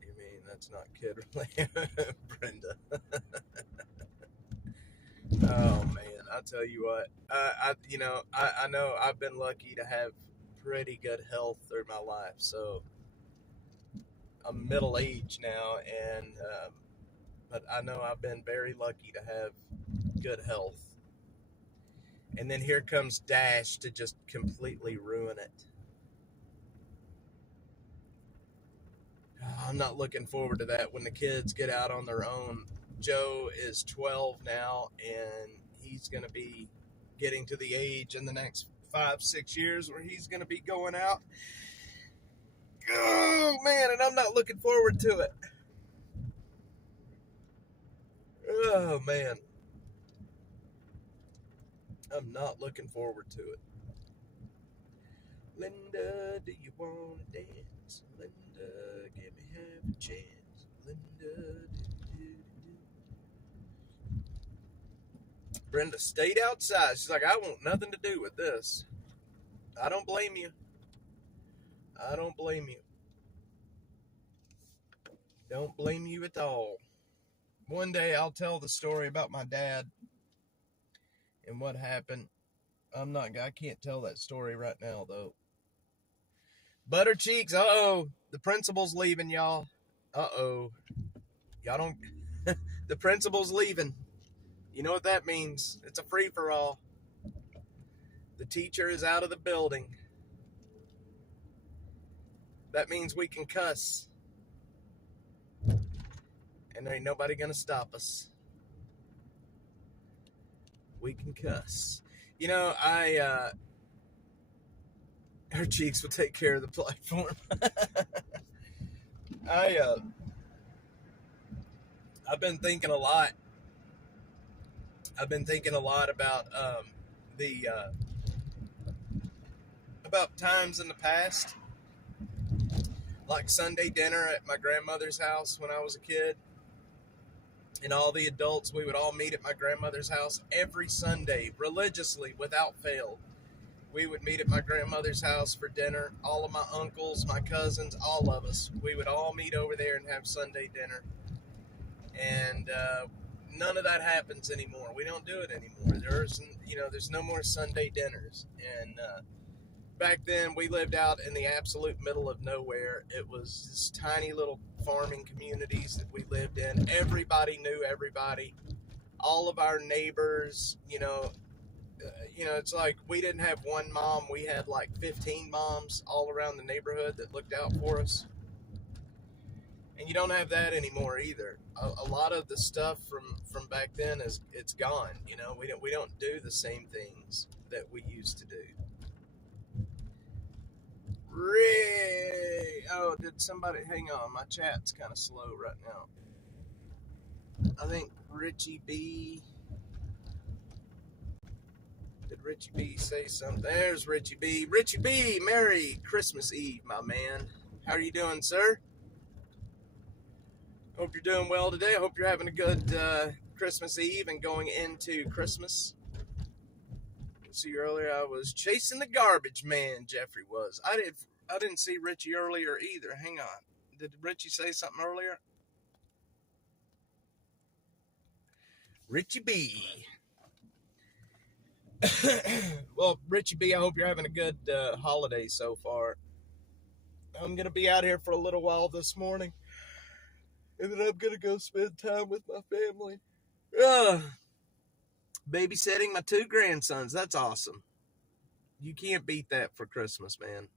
You mean that's not kid related, Brenda? Oh man, I tell you what, I know I've been lucky to have pretty good health through my life. So I'm middle aged now, and but I know I've been very lucky to have good health. And then here comes Dash to just completely ruin it. I'm not looking forward to that when the kids get out on their own. Joe is 12 now, and he's going to be getting to the age in the next 5-6 years where he's going to be going out. Oh, man, and I'm not looking forward to it. Oh, man. I'm not looking forward to it. Linda, do you want to dance? Linda, give me half a chance. Linda, Brenda stayed outside. She's like, I want nothing to do with this. I don't blame you. I don't blame you. Don't blame you at all. One day I'll tell the story about my dad and what happened. I can't tell that story right now, though. Butter cheeks, uh-oh. The principal's leaving, y'all. Uh-oh. Y'all don't... The principal's leaving. You know what that means. It's a free-for-all. The teacher is out of the building. That means we can cuss. And there ain't nobody gonna stop us. We can cuss. You know, her cheeks will take care of the platform. I've been thinking a lot. I've been thinking a lot about about times in the past, like Sunday dinner at my grandmother's house when I was a kid. And all the adults, we would all meet at my grandmother's house every Sunday, religiously, without fail. We would meet at my grandmother's house for dinner. All of my uncles, my cousins, all of us. We would all meet over there and have Sunday dinner. And none of that happens anymore. We don't do it anymore. There's no more Sunday dinners. And back then, we lived out in the absolute middle of nowhere. It was this tiny little farming communities that we lived in. Everybody knew everybody. All of our neighbors, it's like we didn't have one mom. We had like 15 moms all around the neighborhood that looked out for us. And you don't have that anymore either. A lot of the stuff from back then it's gone. We don't do the same things that we used to do. Ray! Oh, did somebody... Hang on, my chat's kind of slow right now. I think Richie B... Did Richie B say something? There's Richie B. Richie B, Merry Christmas Eve, my man. How are you doing, sir? Hope you're doing well today. I hope you're having a good Christmas Eve and going into Christmas. See, earlier I was chasing the garbage man, Jeffrey was. I didn't see Richie earlier either. Hang on. Did Richie say something earlier? Richie B. Well, Richie B, I hope you're having a good holiday so far. I'm going to be out here for a little while this morning. And then I'm going to go spend time with my family. Babysitting my 2 grandsons. That's awesome. You can't beat that for Christmas, man.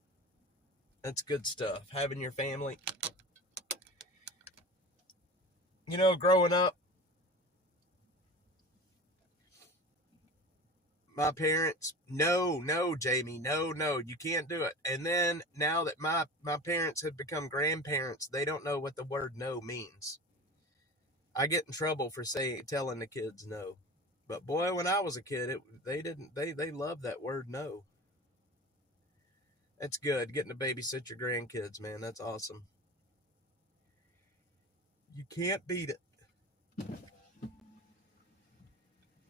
That's good stuff. Having your family. Growing up, my parents, no, Jamie, no, you can't do it. And then now that my parents have become grandparents, they don't know what the word no means. I get in trouble for telling the kids no. But boy, when I was a kid, they loved that word no. That's good, getting to babysit your grandkids, man. That's awesome. You can't beat it.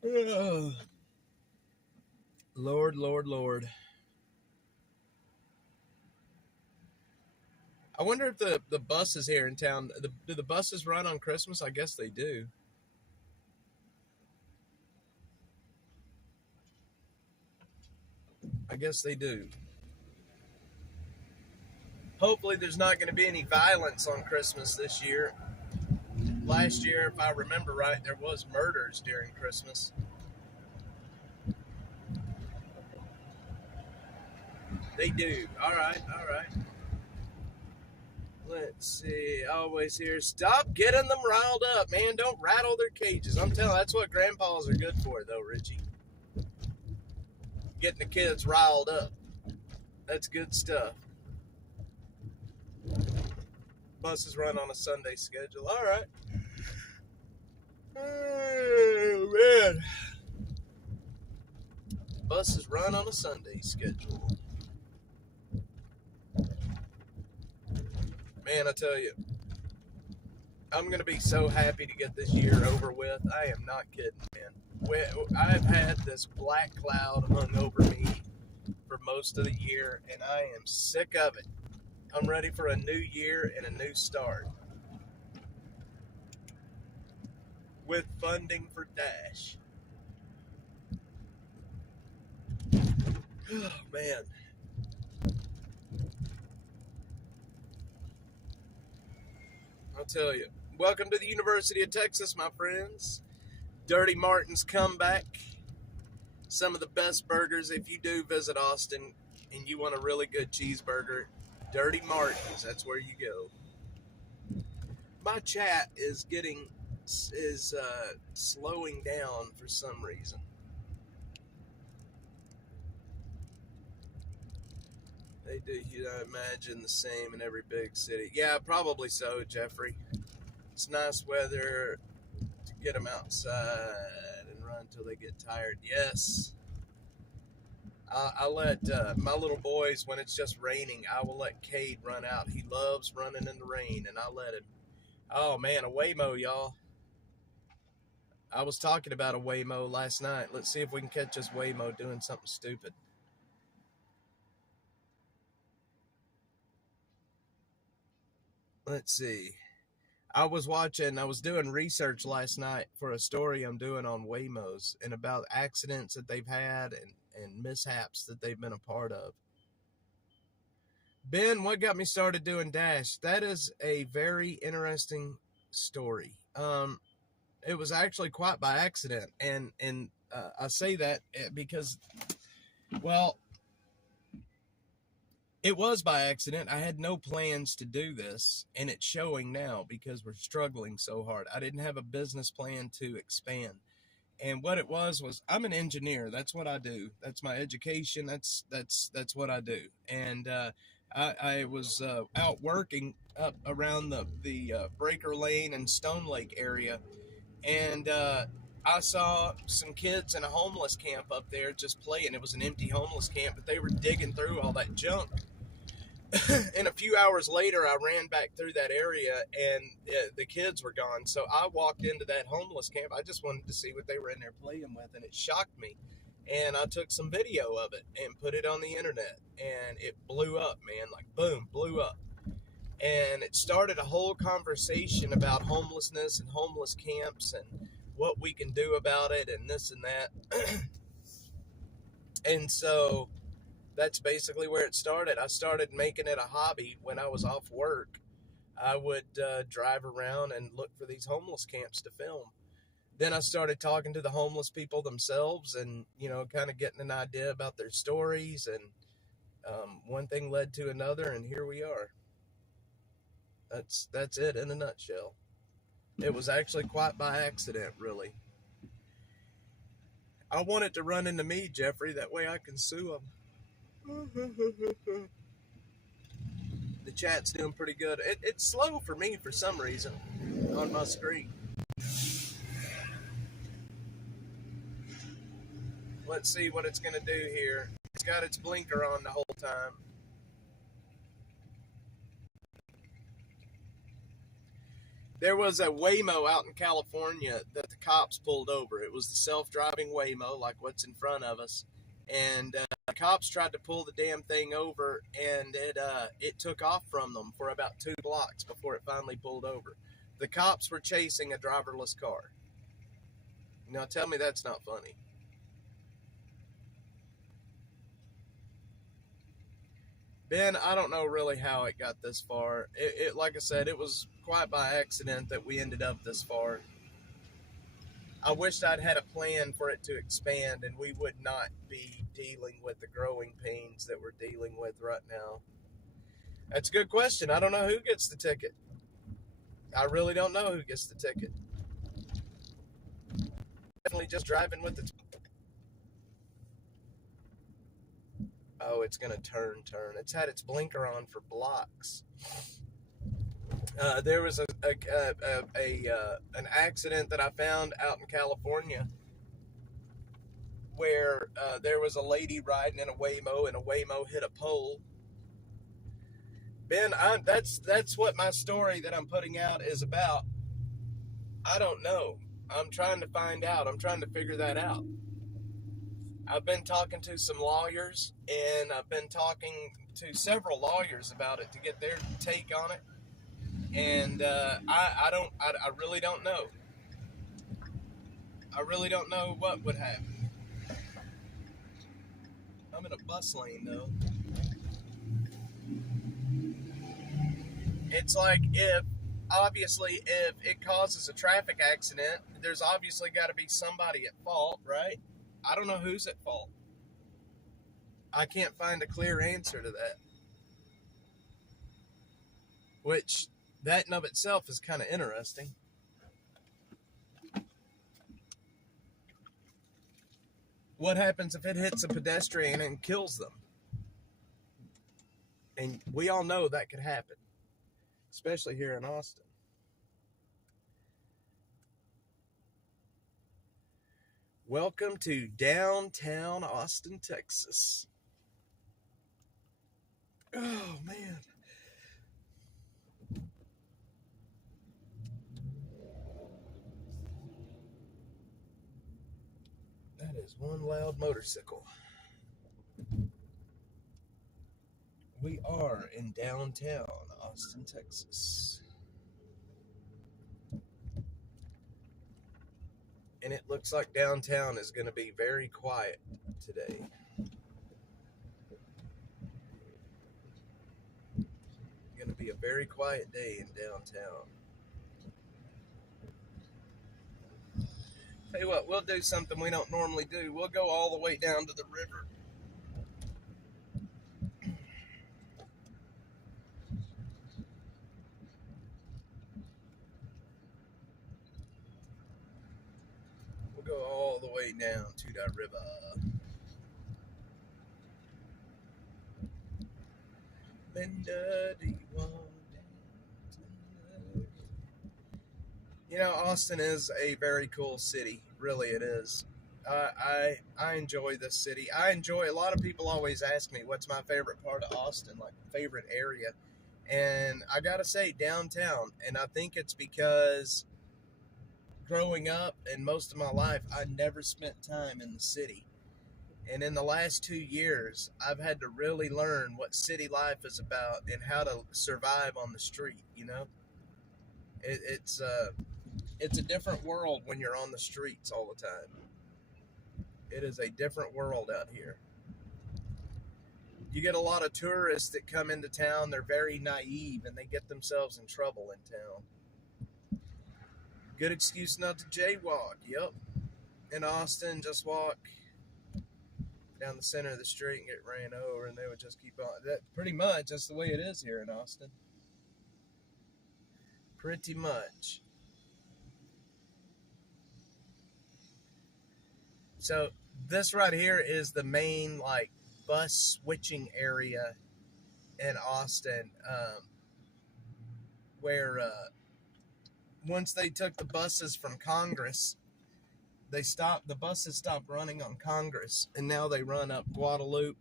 Ugh. Lord, Lord, Lord. I wonder if the buses here in town, do the buses run on Christmas? I guess they do. I guess they do. Hopefully there's not going to be any violence on Christmas this year. Last year, if I remember right, there was murders during Christmas. They do. All right, all right. Let's see. Always here. Stop getting them riled up, man. Don't rattle their cages. I'm telling you, that's what grandpas are good for, though, Richie. Getting the kids riled up. That's good stuff. Buses run on a Sunday schedule. All right. Oh, man. Buses run on a Sunday schedule. Man, I tell you, I'm going to be so happy to get this year over with. I am not kidding, man. I've had this black cloud hung over me for most of the year, and I am sick of it. I'm ready for a new year and a new start. With funding for Dash. Oh, man. I'll tell you. Welcome to the University of Texas, my friends. Dirty Martin's comeback. Some of the best burgers. If you do visit Austin and you want a really good cheeseburger, Dirty Martin's, that's where you go. My chat is slowing down for some reason. They do, imagine the same in every big city. Yeah, probably so, Jeffrey. It's nice weather to get them outside and run until they get tired. Yes. I let my little boys, when it's just raining, I will let Cade run out. He loves running in the rain, and I let him. Oh, man, a Waymo, y'all. I was talking about a Waymo last night. Let's see if we can catch this Waymo doing something stupid. Let's see. I was doing research last night for a story I'm doing on Waymos and about accidents that they've had and mishaps that they've been a part of. Ben, what got me started doing Dash? That is a very interesting story. It was actually quite by accident, and I say that because, well, it was by accident. I had no plans to do this, and it's showing now because we're struggling so hard. I didn't have a business plan to expand. And what it was I'm an engineer. That's what I do. That's my education. That's what I do. And I was out working up around the Breaker Lane and Stone Lake area, and I saw some kids in a homeless camp up there just playing. It was an empty homeless camp, but they were digging through all that junk. And a few hours later, I ran back through that area, and the kids were gone. So I walked into that homeless camp. I just wanted to see what they were in there playing with, and it shocked me. And I took some video of it and put it on the internet, and it blew up, man. Like, boom, blew up. And it started a whole conversation about homelessness and homeless camps and what we can do about it and this and that. And so that's basically where it started. I started making it a hobby when I was off work. I would drive around and look for these homeless camps to film. Then I started talking to the homeless people themselves and, kind of getting an idea about their stories. And one thing led to another, and here we are. That's it in a nutshell. It was actually quite by accident, really. I want it to run into me, Jeffrey. That way I can sue them. The chat's doing pretty good. It's slow for me for some reason on my screen. Let's see what it's going to do here. It's got its blinker on the whole time. There was a Waymo out in California that the cops pulled over. It was the self-driving Waymo, like what's in front of us, and the cops tried to pull the damn thing over, and it took off from them for about 2 blocks before it finally pulled over. The cops were chasing a driverless car. Now tell me that's not funny. Ben, I don't know really how it got this far. Like I said, it was quite by accident that we ended up this far. I wished I'd had a plan for it to expand and we would not be dealing with the growing pains that we're dealing with right now. That's a good question. I don't know who gets the ticket. I really don't know who gets the ticket. Definitely just driving with the... Oh, it's going to turn. It's had its blinker on for blocks. There was an accident that I found out in California where there was a lady riding in a Waymo, and a Waymo hit a pole. Ben, that's what my story that I'm putting out is about. I don't know. I'm trying to find out. I'm trying to figure that out. I've been talking to some lawyers, and I've been talking to several lawyers about it to get their take on it. And I really don't know. I really don't know what would happen. I'm in a bus lane though. It's like if it causes a traffic accident, there's obviously got to be somebody at fault, right? I don't know who's at fault. I can't find a clear answer to that. Which, that in of itself is kind of interesting. What happens if it hits a pedestrian and kills them? And we all know that could happen, especially here in Austin. Welcome to downtown Austin, Texas. Oh, man. That is one loud motorcycle. We are in downtown Austin, Texas. And it looks like downtown is going to be very quiet today. Going to be a very quiet day in downtown. Tell you what, we'll do something we don't normally do. We'll go all the way down to the river. We'll go all the way down to the river. Linda, do you want to... You know, Austin is a very cool city. Really, it is. I enjoy this city. A lot of people always ask me, what's my favorite part of Austin, like favorite area? And I gotta say, downtown. And I think it's because growing up and most of my life, I never spent time in the city. And in the last 2 years, I've had to really learn what city life is about and how to survive on the street, you know? It's a different world when you're on the streets all the time. It is a different world out here. You get a lot of tourists that come into town. They're very naive and they get themselves in trouble in town. Good excuse not to jaywalk. Yep. In Austin, just walk down the center of the street and get ran over, and they would just keep on. That pretty much that's the way it is here in Austin. Pretty much. So this right here is the main like bus switching area in Austin, where once they took the buses from Congress, the buses stopped running on Congress, and now they run up Guadalupe,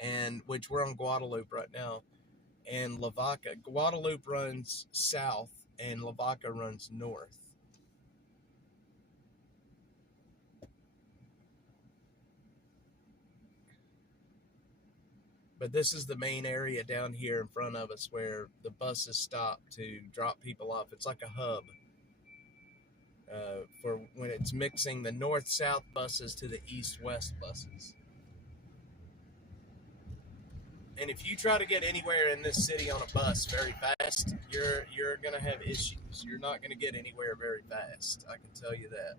and which we're on Guadalupe right now, and Lavaca. Guadalupe runs south, and Lavaca runs north. But this is the main area down here in front of us where the buses stop to drop people off. It's like a hub for when it's mixing the north-south buses to the east-west buses. And if you try to get anywhere in this city on a bus very fast, you're going to have issues. You're not going to get anywhere very fast. I can tell you that.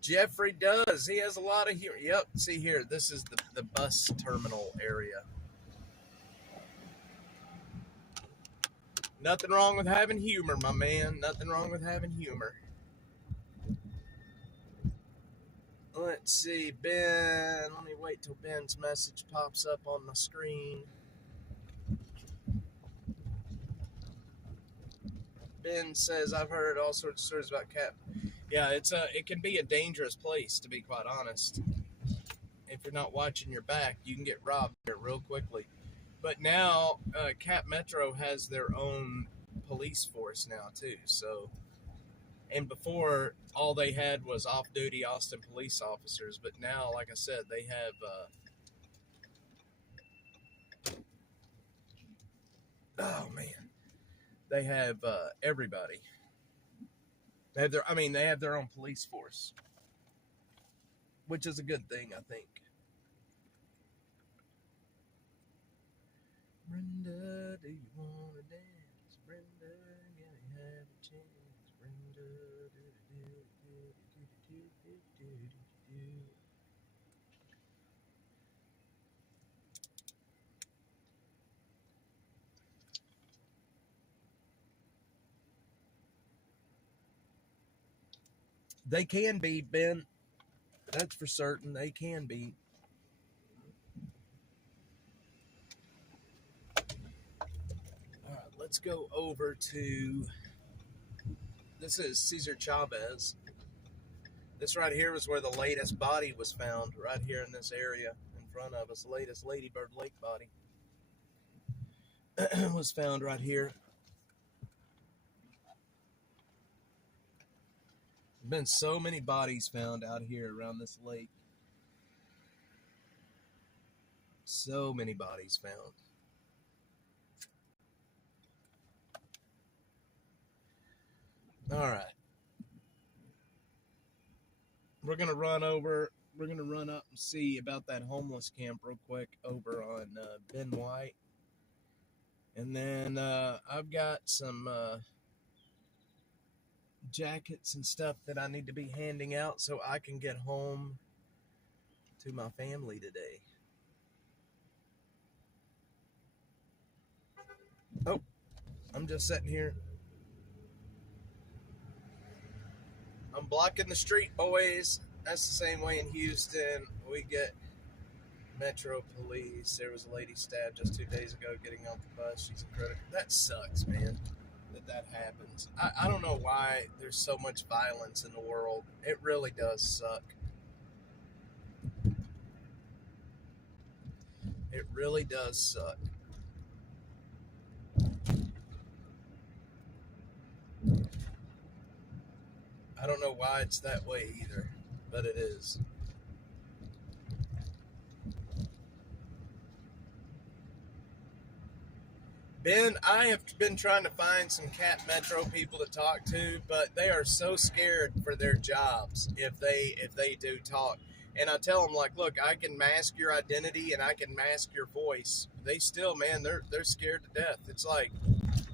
Jeffrey does. He has a lot of humor. Yep. See here, this is the bus terminal area. Nothing wrong with having humor, my man. Nothing wrong with having humor. Let's see, Ben. Let me wait till Ben's message pops up on the screen. Ben says, I've heard all sorts of stories about Cap. Yeah, it can be a dangerous place, to be quite honest. If you're not watching your back, you can get robbed there real quickly. But now, Cap Metro has their own police force now, too. So, and before, all they had was off-duty Austin police officers. But now, like I said, they have... oh, man. They have everybody. They have their own police force, which is a good thing, I think. Brenda, do you want to dance? Brenda, can I have a chance? Brenda, They can be, Ben. That's for certain. They can be. All right, let's go over to... This is Cesar Chavez. This right here was where the latest body was found, right here in this area in front of us. The latest Lady Bird Lake body was found right here. Been so many bodies found out here around this lake. So many bodies found. All right. We're going to run up and see about that homeless camp real quick over on Ben White. And then I've got some jackets and stuff that I need to be handing out so I can get home to my family today. Oh, I'm just sitting here. I'm blocking the street, boys. That's the same way in Houston. We get Metro Police. There was a lady stabbed just 2 days ago getting off the bus. She's incredible. That sucks, man. That happens. I don't know why there's so much violence in the world. It really does suck. It really does suck. I don't know why it's that way either, but it is. Ben, I have been trying to find some Cap Metro people to talk to, but they are so scared for their jobs if they do talk. And I tell them, like, look, I can mask your identity and I can mask your voice. They still, man, they're scared to death. It's like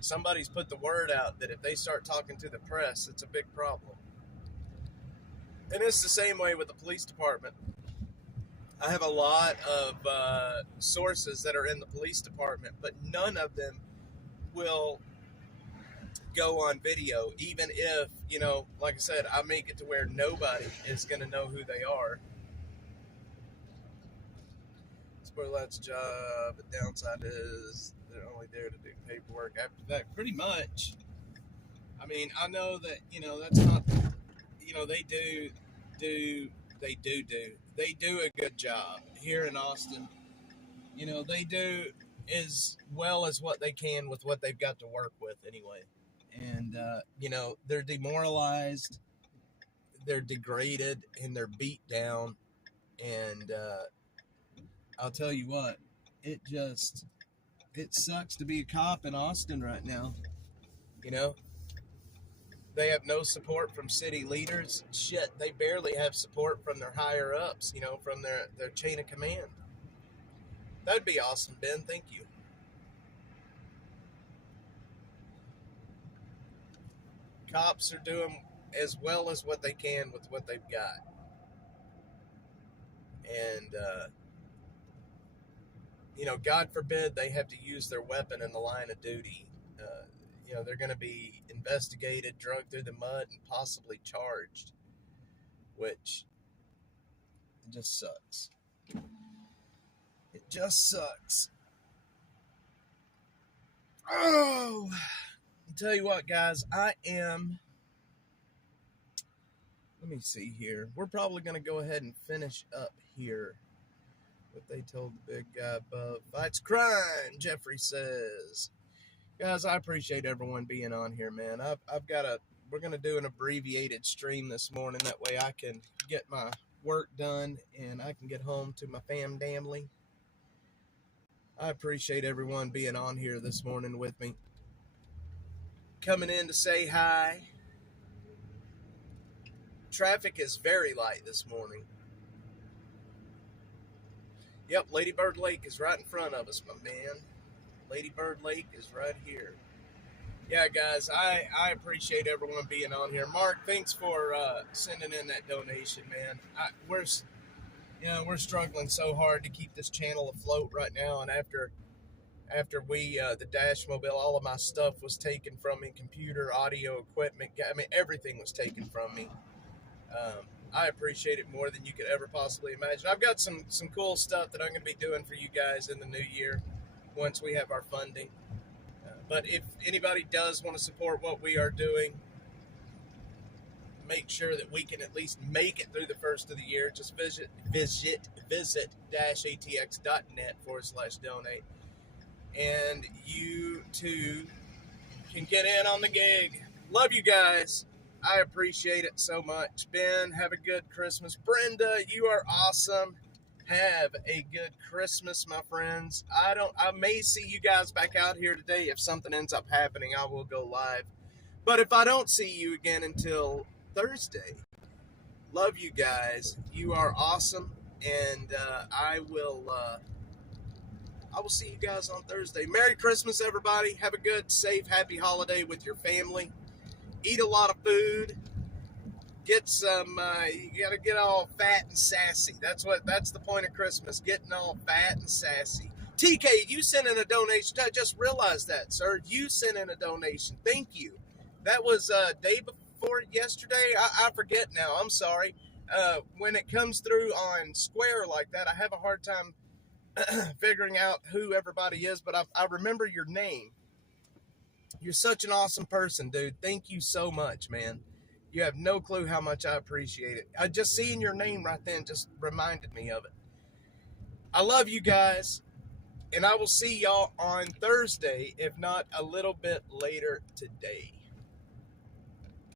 somebody's put the word out that if they start talking to the press, it's a big problem. And it's the same way with the police department. I have a lot of sources that are in the police department, but none of them will go on video, even if, like I said, I make it to where nobody is going to know who they are. Spoiler's job, the downside is they're only there to do paperwork after that. Pretty much. I mean, I know that, that's not, they do a good job here in Austin. They do as well as what they can with what they've got to work with anyway. And, you know, they're demoralized, they're degraded, and they're beat down. And I'll tell you what, it sucks to be a cop in Austin right now. You know, they have no support from city leaders. Shit, they barely have support from their higher ups, you know, from their chain of command. That'd be awesome, Ben. Thank you. Cops are doing as well as what they can with what they've got. And, you know, God forbid they have to use their weapon in the line of duty. You know, they're going to be investigated, dragged through the mud, and possibly charged, which just sucks. It just sucks. Oh, I'll tell you what, guys, let me see here. We're probably going to go ahead and finish up here. What they told the big guy above. Fights crime, Jeffrey says. Guys, I appreciate everyone being on here, man. We're going to do an abbreviated stream this morning. That way I can get my work done and I can get home to my family. I appreciate everyone being on here this morning with me. Coming in to say hi. Traffic is very light this morning. Yep, Lady Bird Lake is right in front of us, my man. Lady Bird Lake is right here. Yeah, guys, I appreciate everyone being on here. Mark, thanks for sending in that donation, man. We're struggling so hard to keep this channel afloat right now, and after we the Dash Mobile, all of my stuff was taken from me, computer, audio, equipment. I mean, everything was taken from me. I appreciate it more than you could ever possibly imagine. I've got some cool stuff that I'm going to be doing for you guys in the new year once we have our funding. But if anybody does want to support what we are doing, make sure that we can at least make it through the first of the year, just visit -atx.net/donate. And you too can get in on the gig. Love you guys. I appreciate it so much. Ben, have a good Christmas. Brenda, you are awesome. Have a good Christmas, my friends. I may see you guys back out here today. If something ends up happening, I will go live. But if I don't see you again until Thursday, love you guys. You are awesome. And I will see you guys on Thursday. Merry Christmas, everybody. Have a good, safe, happy holiday with your family. Eat a lot of food. Get some, you got to get all fat and sassy. That's the point of Christmas, getting all fat and sassy. TK, you sent in a donation. I just realized that, sir. You sent in a donation. Thank you. That was day before yesterday. I forget now. I'm sorry. When it comes through on Square like that, I have a hard time figuring out who everybody is, but I remember your name. You're such an awesome person, dude. Thank you so much, man. You have no clue how much I appreciate it. I just seeing your name right then just reminded me of it. I love you guys, and I will see y'all on Thursday, if not a little bit later today.